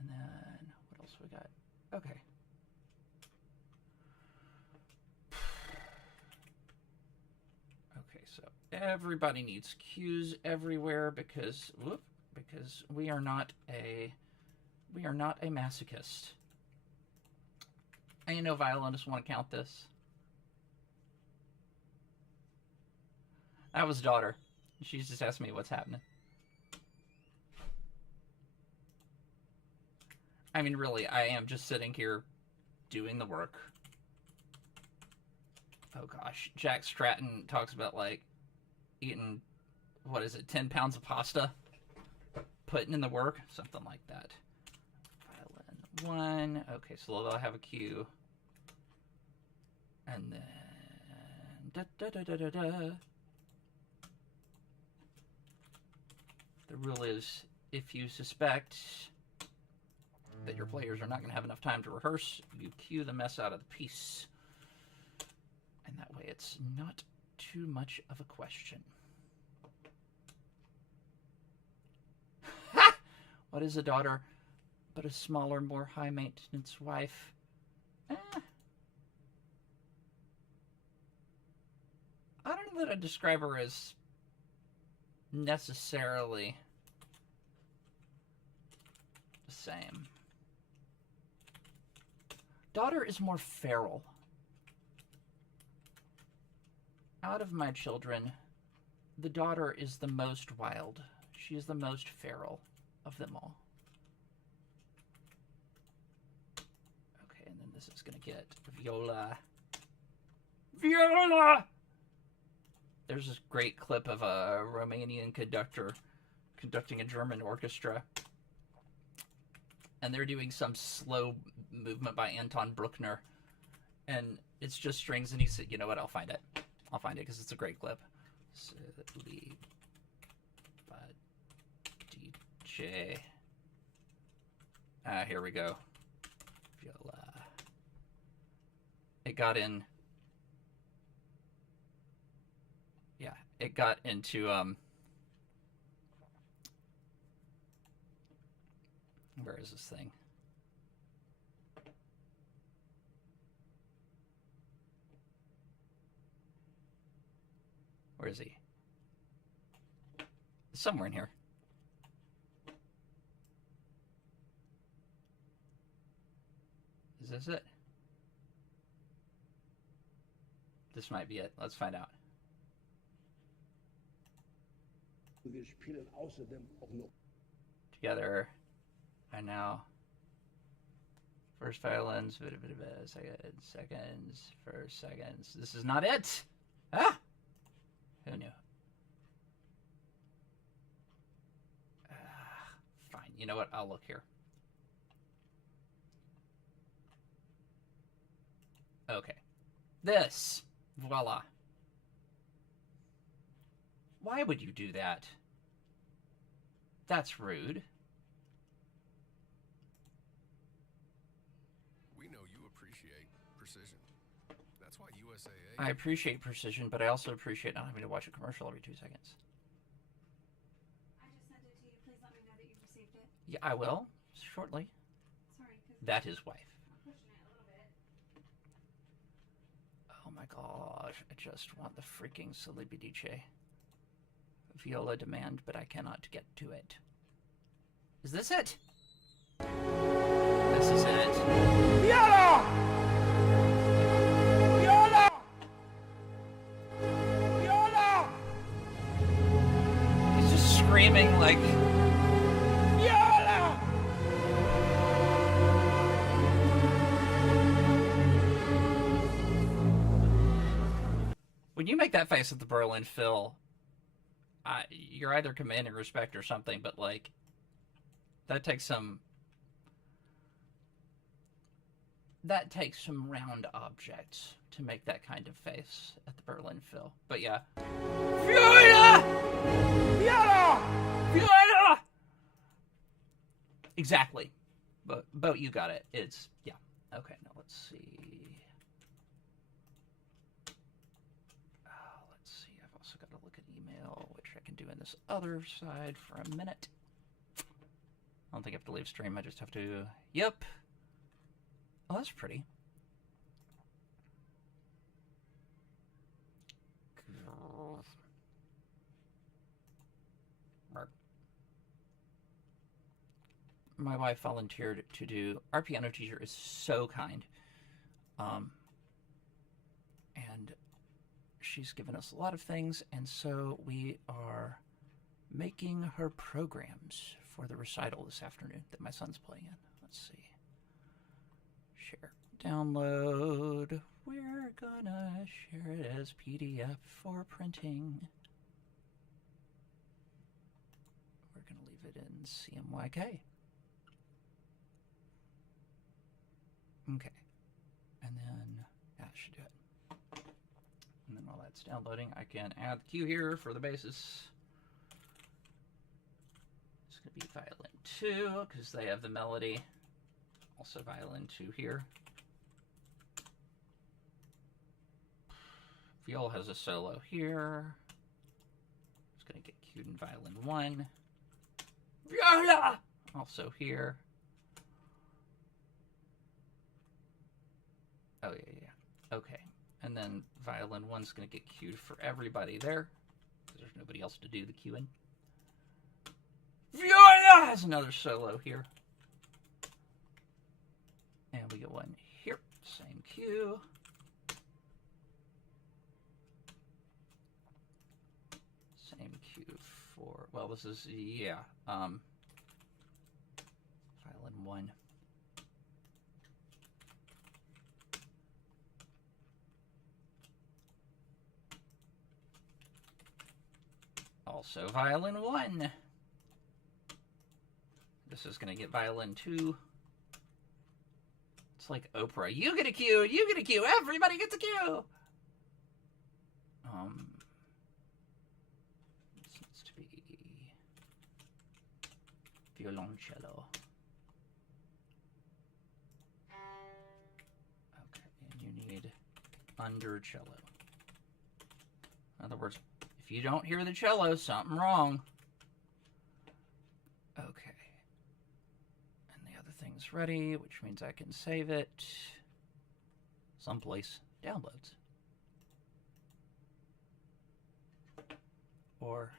And then, what else we got? Okay. Okay, so everybody needs cues everywhere because we are not a masochist. And you know violinists want to count this. That was daughter. She's just asking me what's happening. I mean, really, I am just sitting here doing the work. Oh gosh, Jack Stratton talks about like eating, what is it, 10 pounds of pasta? Putting in the work? Something like that. Violin 1. Okay, so they'll have a cue. And then... The rule is, if you suspect that your players are not going to have enough time to rehearse, you cue the mess out of the piece. And that way it's not too much of a question. Ha! What is a daughter but a smaller, more high-maintenance wife? I don't know that I'd describe her as necessarily the same. Daughter is more feral. Out of my children, the daughter is the most wild. She is the most feral of them all. Okay, and then this is going to get viola. Viola! There's this great clip of a Romanian conductor conducting a German orchestra. And they're doing some slow movement by Anton Bruckner. And it's just strings, and he said, you know what, I'll find it. I'll find it because it's a great clip. DJ. Here we go. Viola. It got in. Yeah, it got into where is this thing? Where is he? Somewhere in here. Is this it? This might be it. Let's find out. Wir spielen außerdem auch noch together. And now, first violins, seconds, first seconds. This is not it. Ah, who knew? Fine. You know what? I'll look here. Okay. This. Voila. Why would you do that? That's rude. We know you appreciate precision. That's why USAA... I appreciate precision, but I also appreciate not having to watch a commercial every 2 seconds. I just sent it to you. Please let me know that you've received it. Yeah, I will. Shortly. Sorry, because That is wife. I'm pushing it a little bit. Oh my gosh, I just want the freaking Celibidice. Viola demand, but I cannot get to it. Is this it? This is it. Viola! Viola! Viola! He's just screaming like... Viola! When you make that face at the Berlin Phil, you're either commanding respect or something, but like, that takes some round objects to make that kind of face at the Berlin Phil. But yeah. Viola! Viola! Viola! Exactly. But you got it. It's, yeah. Okay, now let's see. Let's see. I've also got to look at email, which I can do in this other side for a minute. I don't think I have to leave stream. I just have to... Yep. Oh, that's pretty. My wife volunteered to do... Our piano teacher is so kind. And she's given us a lot of things, and so we are making her programs for the recital this afternoon that my son's playing in. Let's see. Share. Download. We're gonna share it as PDF for printing. We're gonna leave it in CMYK. Okay. And then that should do it. And then while that's downloading, I can add the cue here for the basis. It's going to be violin 2 because they have the melody. Also violin 2 here. Viola has a solo here. It's going to get cued in violin 1. Viola! Also here. Oh, yeah. Okay. And then violin 1's going to get cued for everybody there, because there's nobody else to do the cueing. Viola has another solo here. And we get one here. Same cue. Same cue for... Well, this is... Yeah. Violin 1. Also violin 1. This is going to get violin 2. It's like Oprah. You get a cue, you get a cue, everybody gets a cue! This needs to be violoncello. Okay, and you need undercello. In other words, if you don't hear the cello, something wrong. Okay. And the other thing's ready, which means I can save it someplace. Downloads. Or,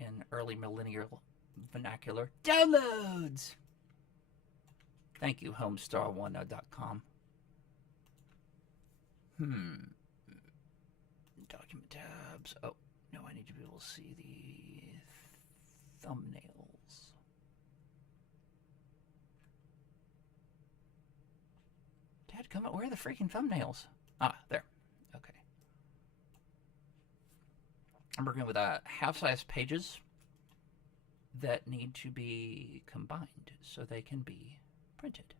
in early millennial vernacular, downloads! Thank you, homestar1.com. Document tabs. Oh, no, I need to be able to see the thumbnails. Dadgummit, where are the freaking thumbnails? Ah, there. Okay. I'm working with half-size pages that need to be combined so they can be printed.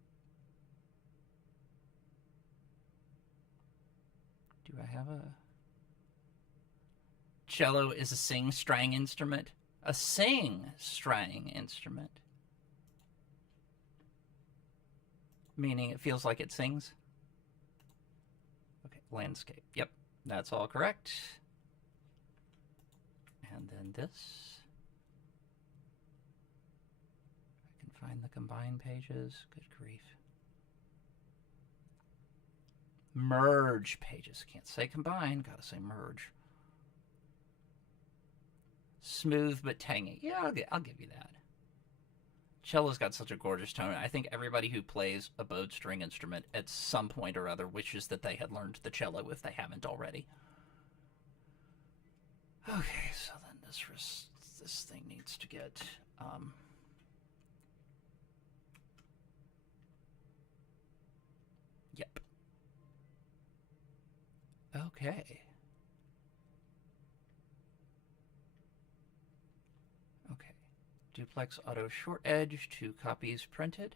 Do I have a... Cello is a sing-string instrument. A sing-string instrument. Meaning it feels like it sings? Okay, landscape. Yep, that's all correct. And then this. I can find the combined pages. Good grief. Merge pages. Can't say combine, gotta say merge. Smooth but tangy. Yeah, I'll give you that. Cello's got such a gorgeous tone. I think everybody who plays a bowed string instrument at some point or other wishes that they had learned the cello if they haven't already. Okay, so then this thing needs to get yep. Okay. Okay. Duplex auto short edge, 2 copies printed.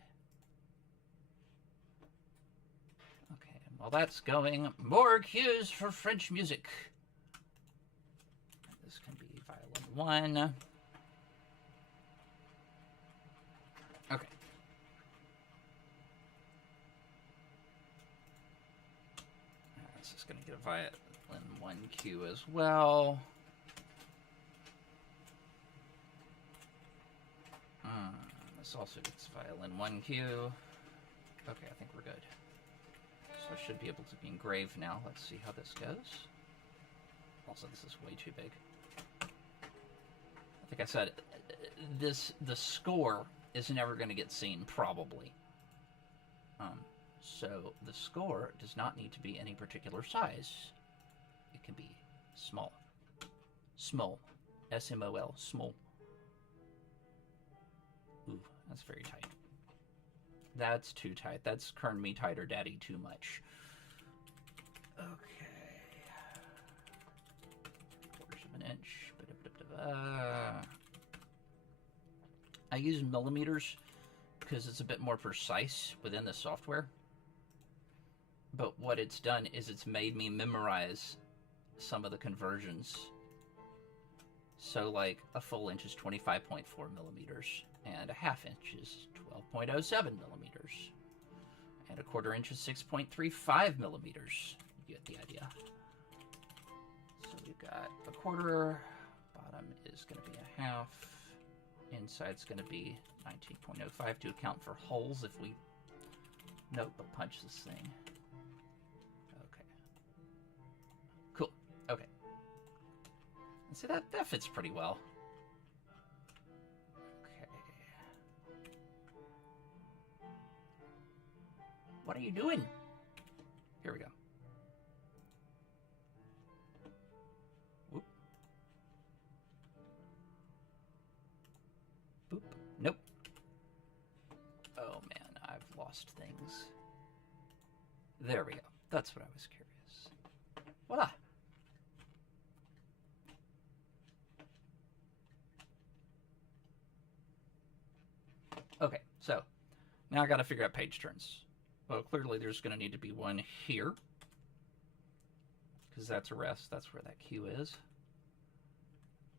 Okay, and while that's going, more cues for French music. This can be violin 1. Okay. This is going to get a violin 1 cue as well. This also gets violin 1 cue. Okay, I think we're good. So I should be able to be engraved now. Let's see how this goes. Also, this is way too big. I think I said the score is never going to get seen, probably. So the score does not need to be any particular size. It can be small. Small. S-M-O-L. Small. Ooh, that's very tight. That's too tight. That's Kern Me Tighter Daddy too much. Okay. 1/4 of an inch. I use millimeters because it's a bit more precise within the software. But what it's done is it's made me memorize some of the conversions. So like a full inch is 25.4 millimeters, and a half inch is 12.07 millimeters, and a 1/4 inch is 6.35 millimeters. You get the idea. So we've got a 1/4, bottom is going to be a half, inside's going to be 19.05 to account for holes if we note but punch this thing. Okay. Cool. Okay. And see, that fits pretty well. Okay. What are you doing? Here we go. Whoop. Boop. Nope. Oh man, I've lost things. There we go. That's what I was curious. Voila. Okay, so now I got to figure out page turns. Well, clearly there's going to need to be one here, because that's a rest. That's where that cue is.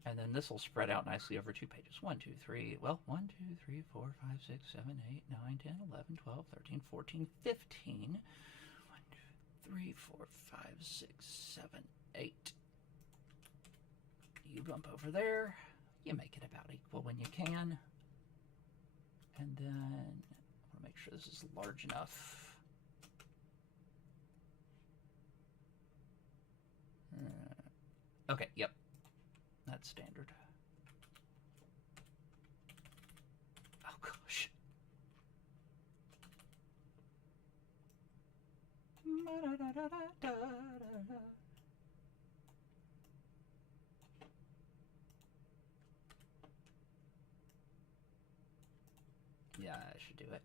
And then this will spread out nicely over 2 pages. 1, 2, 3. Well, 1, 2, 3, 4, 5, 6, 7, 8, 9, 10, 11, 12, 13, 14, 15. 1, 2, 3, 4, 5, 6, 7, 8. You bump over there. You make it about equal when you can. And then I want to make sure this is large enough. Okay, yep. That's standard. Oh gosh. Yeah, I should do it.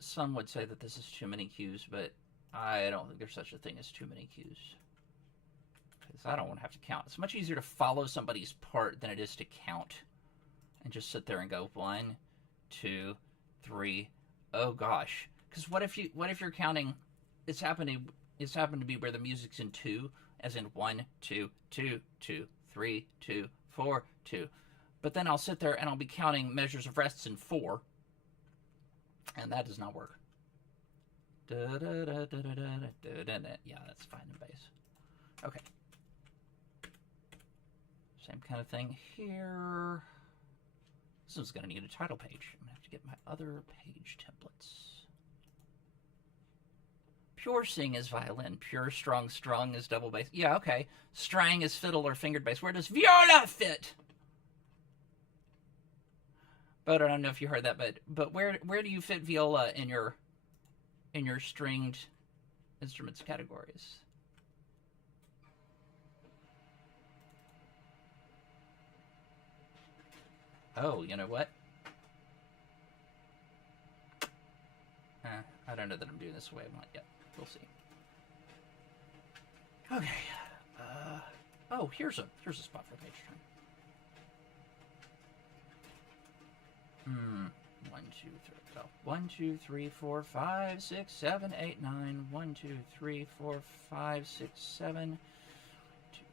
Some would say that this is too many cues, but I don't think there's such a thing as too many cues. Because I don't want to have to count. It's much easier to follow somebody's part than it is to count. And just sit there and go 1, 2, 3. Oh gosh. Because what if you're counting? It's happened to be where the music's in 2, as in 1, 2, 2, 2, 3, 2, 4, 2. But then I'll sit there and I'll be counting measures of rests in 4. And that does not work. Yeah, that's fine in bass. Okay. Same kind of thing here. This is going to need a title page. I'm going to have to get my other page templates. Pure sing is violin. Pure strung is double bass. Yeah, okay. Strang is fiddle or fingered bass. Where does viola fit? But I don't know if you heard that, but where do you fit viola in your stringed instruments categories? Oh, you know what? I don't know that I'm doing this the way I want yet. We'll see. Okay. Oh, here's a spot for page turn. 1, 2, 3. Go. 1, 2, 3, 4, 5, 6, 7, 8, 9. 1, 2, 3, 4, 5, 6, 7. 2, 3,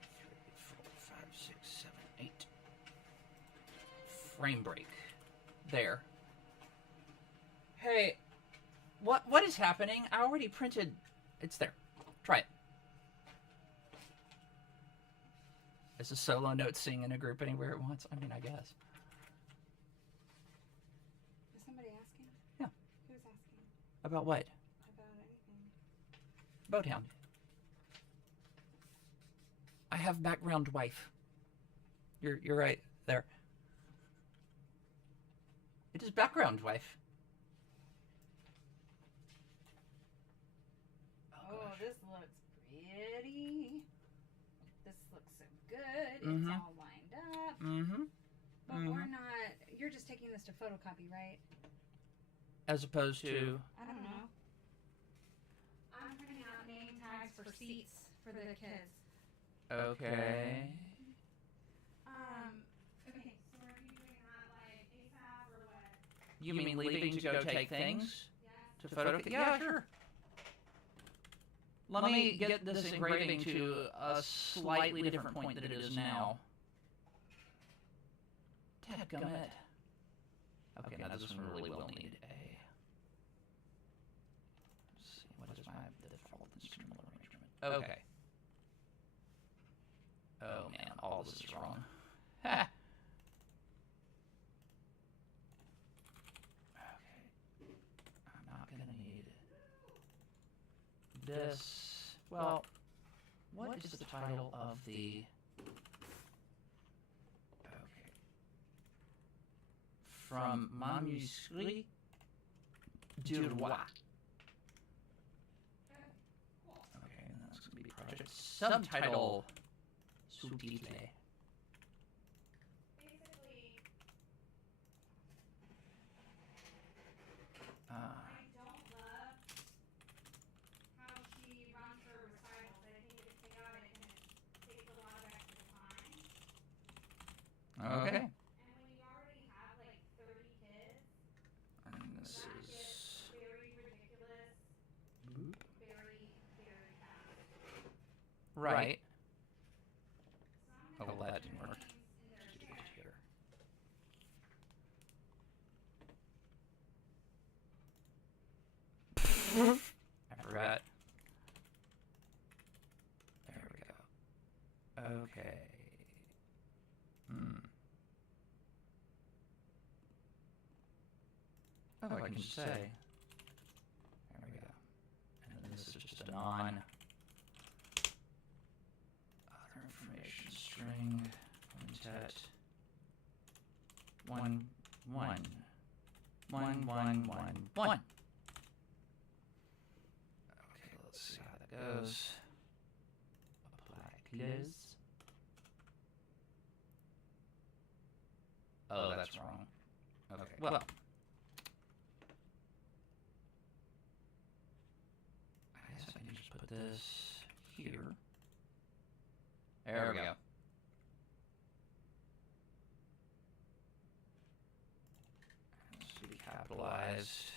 4, 5, 6, 7, 8. Frame break. There. Hey, what is happening? I already printed. It's there. Try it. Is a solo note sing in a group anywhere at once? I mean, I guess. Is somebody asking? Yeah. Who's asking? About what? About anything. Boathound. I have background wife. You're right there. It is background wife. Oh, this looks pretty. This looks so good. Mhm. It's all lined up. Mm-hmm. But we're not. You're just taking this to photocopy, right? As opposed to. I don't know. I'm printing out name tags for seats for the kids. Okay. Okay, so are you doing that like ASAP or what? You mean leaving to go take things? Yes. To photo? Yeah, sure. Let me get this engraving to a slightly different point than it is now. Dadgummit. Okay, now this one really will need a... Let's see, what is my default instrumental arrangement? Okay. Oh man, all this is wrong. Ha! Okay. I'm not gonna need this. Well, what is the title of the... Okay. From Manuscrit du Roi. Okay, that's going to be project subtitle sous-titre. I don't love how she runs her recitals. I think it's chaotic and it takes a lot of extra time. Okay. And when you already have like 30 kids, And this that is... gets very ridiculous, very, very fast. Right. So I'm Oh, gonna that put didn't their work. names in their Let's do chat. it here. I forgot. There we go. Okay. Oh, I can just say. There we go. And then this is just a non. Other information string. Quintet. 1, 1. 1, 1, 1, 1. Okay, let's see how that goes. Apply close. Oh, that's wrong. Okay, well. I guess I can just put this here. There we go. This should be capitalized.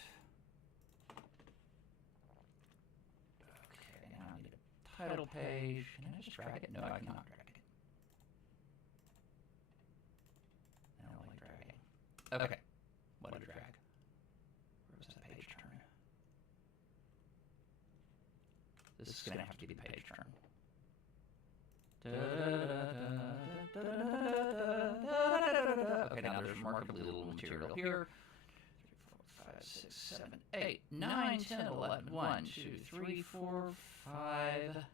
Okay, now I need a title page. Can I just drag it? No, I cannot drag it. I don't like dragging. Okay. What a drag. Where was that page turn? This is going to have to be page turn. Okay, now there's remarkably little material here. 3, 4, 5, 6, 7, 8, 9, 10, 11. 1, 2, 3, 4, 5.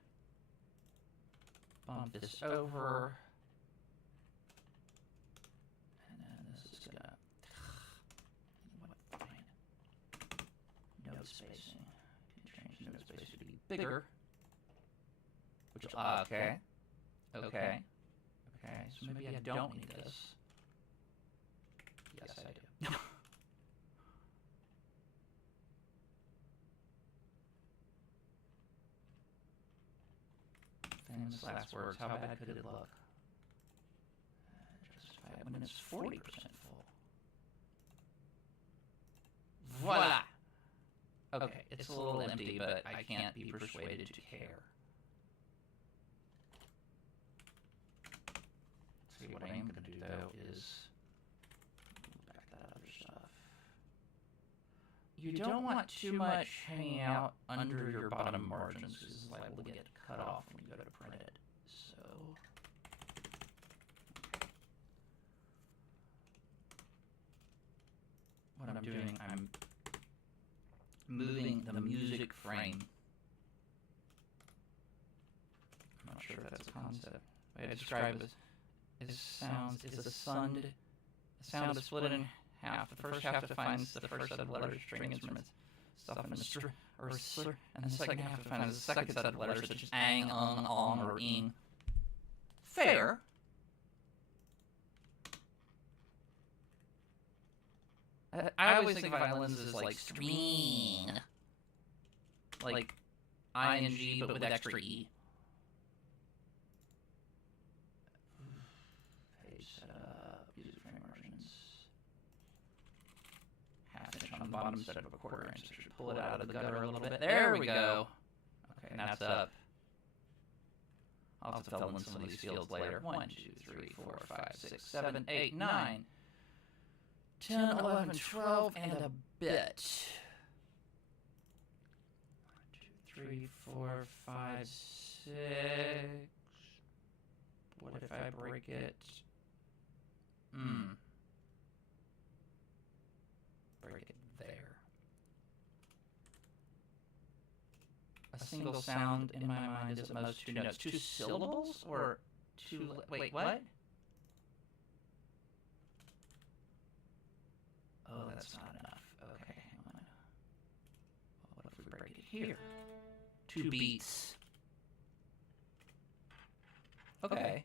Bump this over. And then this is gonna. What? Fine. Note spacing. Change note spacing to be bigger. Which okay. Okay. Okay. So maybe I don't need this. Yes, I do. Famous last words. How bad could it look? Justify it when it's 40% full. Voila! Okay, it's a little empty, but I can't be persuaded to care. See, what I am going to do, though, is back that other stuff. You don't want too much hanging out under your bottom margins, because it's liable to get cut off when you go to print it. So, what I'm doing, I'm moving the music frame. I'm not sure if that's a concept. The way I describe it is sounds is a sound is split in half. The first half defines the first set of letters, string instruments, stuff in a str or a slur, and the second half defines the second set of letters, such as ang, ong, or ing. Fair. I always think of violins as like string, like ing, but with extra e. Page setup, music frame margins. Half inch on the bottom instead of a quarter inch. So should pull it out of the gutter a little bit. There we go. Okay, and that's up. I'll have to fill in some of these fields later. 1, 2, 3, 4, 5, 6, 7, 8, 9. 10, 11, 12, and a bit. 1, 2, 3, 4, 5, 6. What if I break it? Break it there. A single sound in my mind is at most 2 notes. 2 syllables? Or 2... Wait, what? Oh, that's not enough. Okay, hang on. Well, what if we break it here? 2 beats. Okay.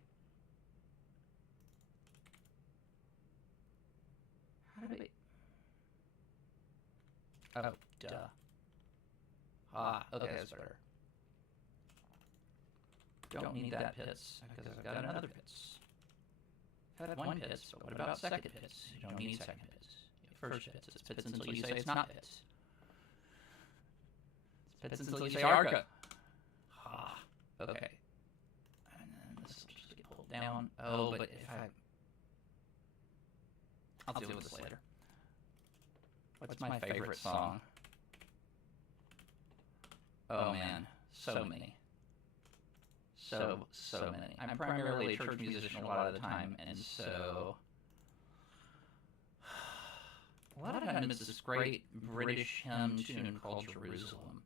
How do we... Oh, duh. Ah, okay, that's better. Don't need that pits, because I've got another pits. I've had 1 pits, but what about second pits? You don't need second pits. First pits. It's pits until you say it's not pits. It's pits until you say arca. Ah, okay. And then this will just get pulled down. Oh, but if I'll deal with this later. What's my favorite song? Oh man, so many. So many. I'm primarily a church musician a lot of the time, and so... a lot of times it's this great British hymn tune called Jerusalem.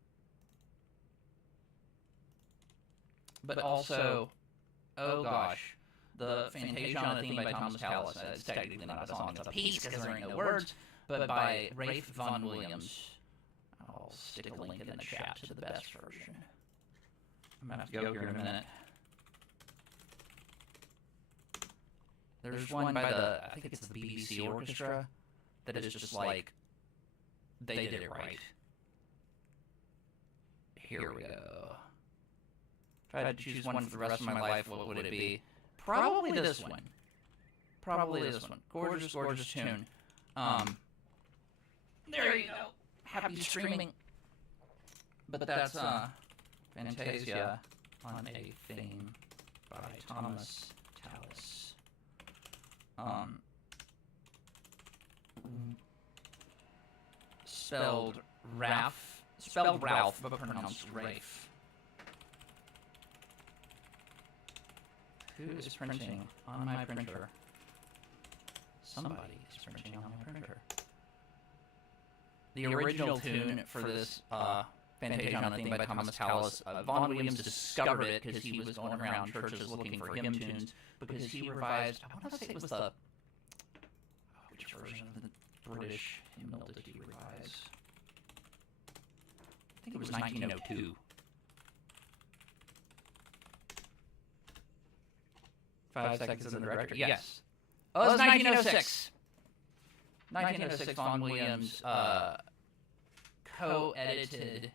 But also, oh gosh, the Fantasia on a Theme by Thomas Tallis. It's technically not a song, it's a piece because there ain't no words, but by Rafe Vaughan Williams. I'll stick a link in the chat to the best version. I'm going to have to go here in a minute. There's one by I think it's the BBC Orchestra, that is just like, they did it right. Here we go. If I had to choose one for the rest of my life, what would it be? Probably this one. Probably this one. Gorgeous, gorgeous tune. There you go. Happy streaming. But that's Fantasia on a Theme by Thomas Tallis. Spelled Ralph, but pronounced Rafe. Who is printing on my printer? Somebody is printing on my printer. The original tune for this Fantasia on a Theme by Thomas Tallis, Vaughan Williams discovered it because he was going around churches looking for hymn tunes, because he revised, I want to say it was the, which version of the British hymnal did he revise? I think it was 1902. 5 seconds in the directory. Yes. Oh, it was 1906. 1906, Vaughan Williams co-edited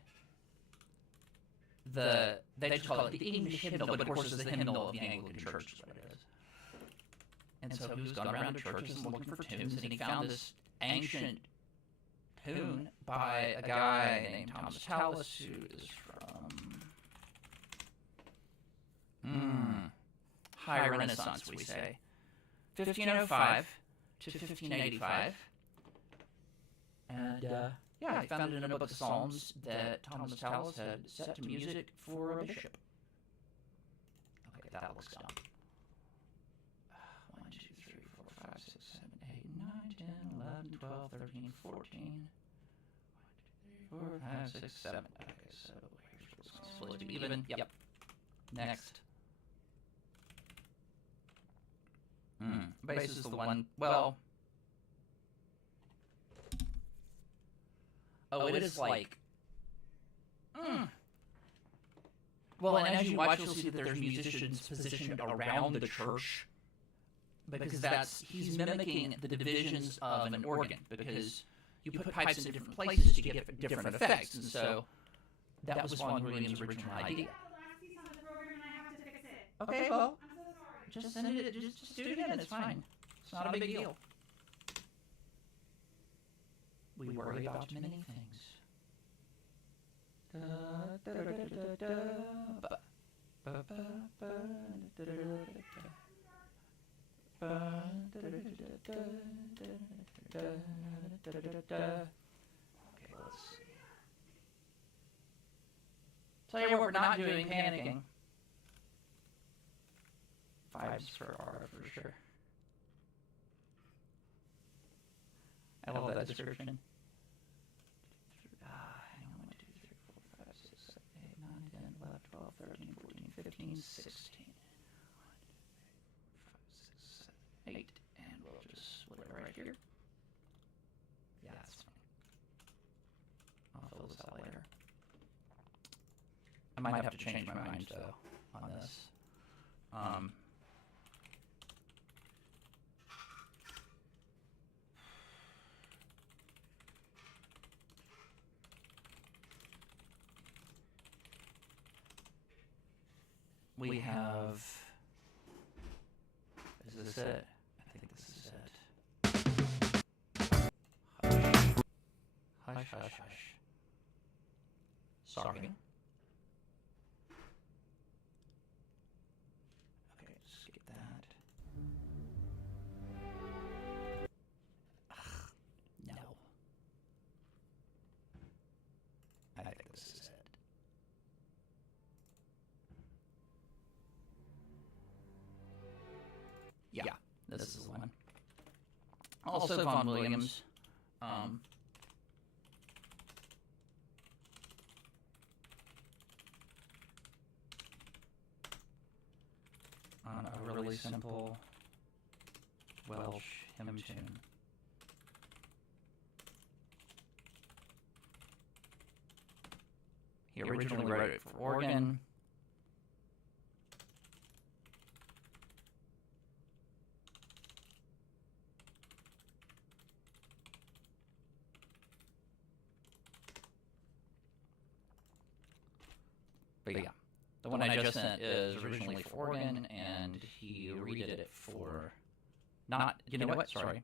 they just call it the English hymnal, but of course it's the hymnal of the Anglican Church is what it is. And so he was going around to churches and looking for tunes, and he found this ancient tune by a guy named Thomas Tallis, who is from High Renaissance, we say. 1505 to 1585. And, yeah, I found it in a book of Psalms that Thomas Tallis had set to music for a bishop. Okay, that looks dumb. 1, 2, 3, 4, 5, 6, 7, 8, 9, 10, 11, 12, 13, 14. 1, 2, 3, 4, 5, 6, 7. Okay, so here's what's going to split to even. Yep. Next. Bass is the one, well... Oh, it is like... Well, and as you watch, you'll see that there's musicians positioned around the church, because he's mimicking the divisions of an organ, because you put pipes in different places to get different effects, and so that was Vaughan Williams' original idea. Okay, well, just send it, just do it again, it's fine. It's not a big deal. We worry about many things. Okay, let's see. Tell you what we're not doing, panicking. 5s for R for sure. I love that description. Hang on, 1, 2, 3, 4, 5, 6, 7, 8, 9, 10, 11, 12, 13, 14, 15, 16. 1, 2, 3, 4, 5, 6, 7, 8. And we'll just split it right here. Yeah, that's fine. I'll fill this out later. I might have to change my mind, though, on this. We have... Is this it? I think this is it. Hush. Hush, hush, hush. Sorry. Okay, skip that. No. I think this is it. Yeah, this is the one. Also Vaughan Williams. On a really simple Welsh hymn tune. He originally wrote it for organ. But yeah, the one I just sent is originally for Oregon, and he redid it for not. You know what? Sorry,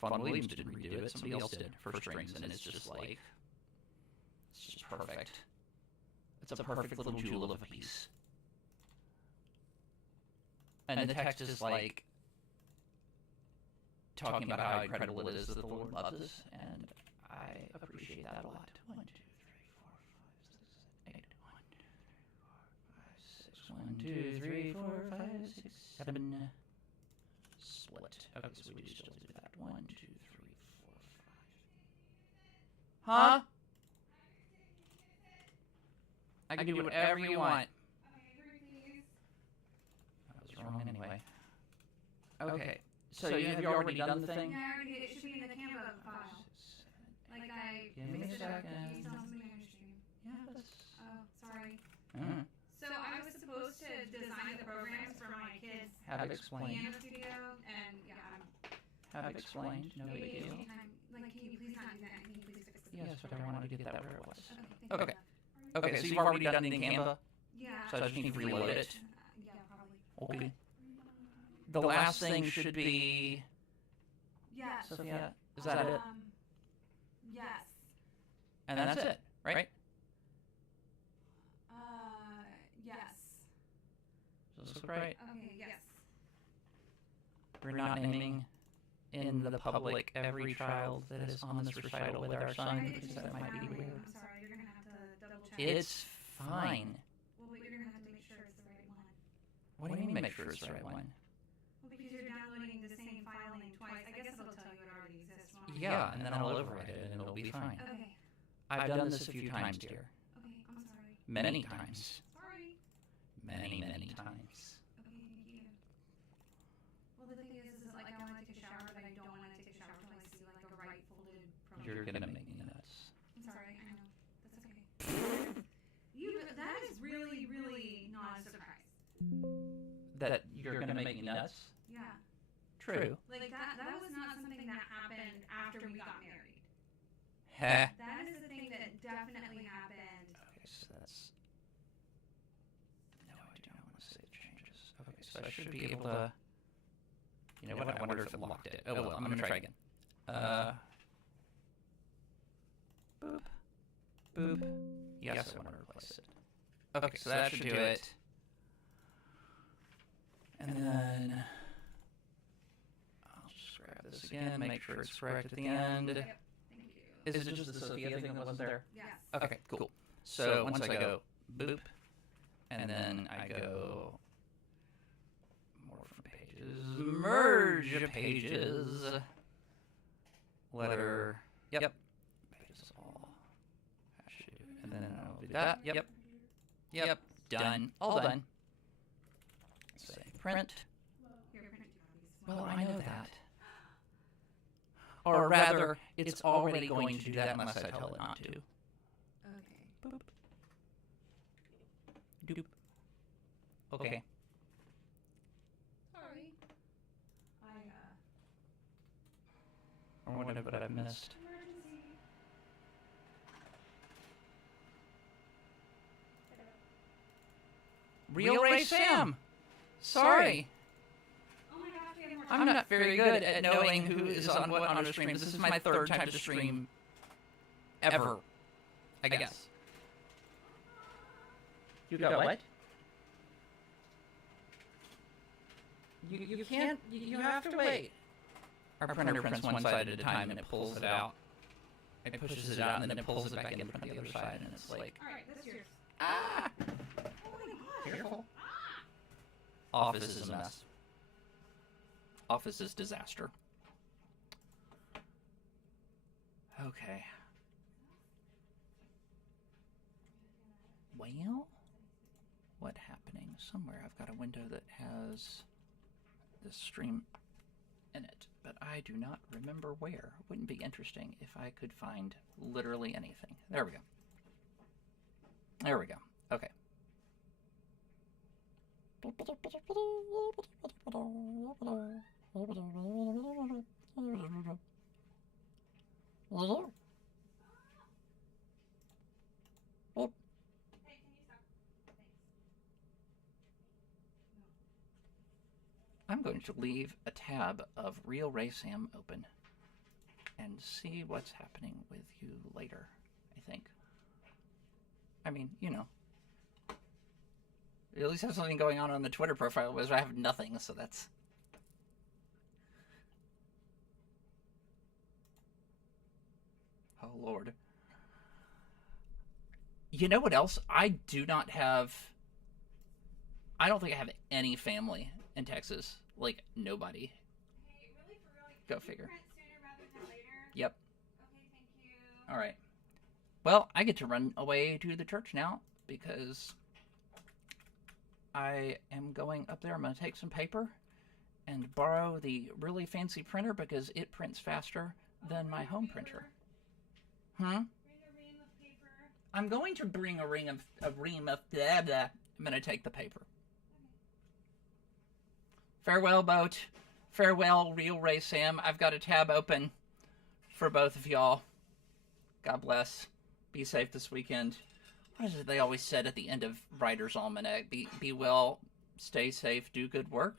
Vaughn Williams didn't redo it. Somebody else did for strings, and it's just like it's just perfect. It's a perfect little jewel of a piece. And the text is like talking about how incredible it is that the Lord loves us, and I appreciate that a lot. 1, 2, 3, 4, 5, 6, 8, 1, 2, 3, 4, 5, 6, 7. Split. Okay, so we do still do that. 1, 2, 3, 4, 5. Huh? I can do whatever you want. That was wrong anyway. Okay, so have you already done the thing? Yeah, I already did. It should be in the Canva file. Like I Give me a mixed it up. second. You saw something on your stream. Yeah, that's... Oh, sorry. Mm. So I was supposed to design the programs for my kids' Have it explained. piano studio, and yeah, Have it explained. No big deal. Like, can you please not do that? Can you please fix this? Yes, but I wanted to get that where it was. Okay. Okay. Okay, so you've already done it in Canva? Yeah. So I just need to reload it? Yeah, probably. Okay. The last thing should be... Yeah. Sophia, is that it? Yes. And that's it, right? Yes. So this is right. Okay, yes. We're not naming in the public every child that is on this recital with our son, because that might be weird. I'm sorry, you're gonna have to double check. It's fine. Well, but you're gonna have to make sure it's the right one. What do you mean make sure it's the right one? Well, because you're downloading the same file name twice. I guess it'll tell you it already exists. Won't it? Yeah, and then I'll override it and it'll be fine. Okay. I've done this a few times, dear. Okay, I'm sorry. Many times. Sorry. Many times. Okay, thank you. Well, the thing is like I want to take a shower, but I don't want to take a shower till I see like a right folded program. You're gonna make me nuts. I'm sorry, I know. That's okay. That is really, really not a surprise. That you're gonna make me nuts? Yeah. True. Like that was not something that happened after we got married. Heh. That is the thing that definitely happened. Okay, so that's... No, I do not want to save changes. Okay, so I should be able to... You know what? I wonder if it locked it. Oh, well, I'm going to try again. Boop. Boop. Yes, I want to replace it. Okay, so that should do it. And then... I'll just grab this again, make sure it's correct at the end. Yep. Thank you. Is it just the Sophia thing that wasn't there? Yes. Okay, cool. So once I go boop, and then I go more from pages, merge pages, letter, yep, pages all, hash two, and then I'll do that, yep, done, all done. Say print. Here, print copies. Well, I know that. Or rather, it's already going to do that unless I tell it not to. Okay. Boop. Doop. Okay. Sorry. Or whatever I've missed. Emergency. Real Ray Sam! Sorry. Oh my gosh, we have more I'm not very good at knowing who is on what on a stream. This is my third time to stream ever, I guess. You got what? You can't, you have to wait. Our printer prints one side at a time and it pulls it out. It pushes it out and then it pulls it back in to print the other side and it's like, Alright, that's yours. ah! Oh my gosh. Careful. Office is a mess. Office is disaster. Okay. Well, what happening? Somewhere I've got a window that has this stream in it, but I do not remember where. Wouldn't be interesting if I could find literally anything. There we go. There we go. Okay. Hey, can you stop? Thanks. going to leave a tab of Real Ray Sam open and see what's happening with you later, I think. I mean, you know. You at least have something going on the Twitter profile, whereas I have nothing, so that's... Oh, Lord. You know what else? I do not have... I don't think I have any family in Texas. Like, nobody. Hey, really, for real? Go Can you figure. print sooner rather than later? Yep. Okay, thank you. All right. Well, I get to run away to the church now because I am going up there. I'm going to take some paper and borrow the really fancy printer because it prints faster than my home printer. Hmm? Bring a ream of paper. I'm going to bring a ream of blah blah. I'm going to take the paper. Farewell, boat. Farewell, Real Ray Sam. I've got a tab open for both of y'all. God bless. Be safe this weekend. What is it they always said at the end of Writer's Almanac? Be well, stay safe, do good work.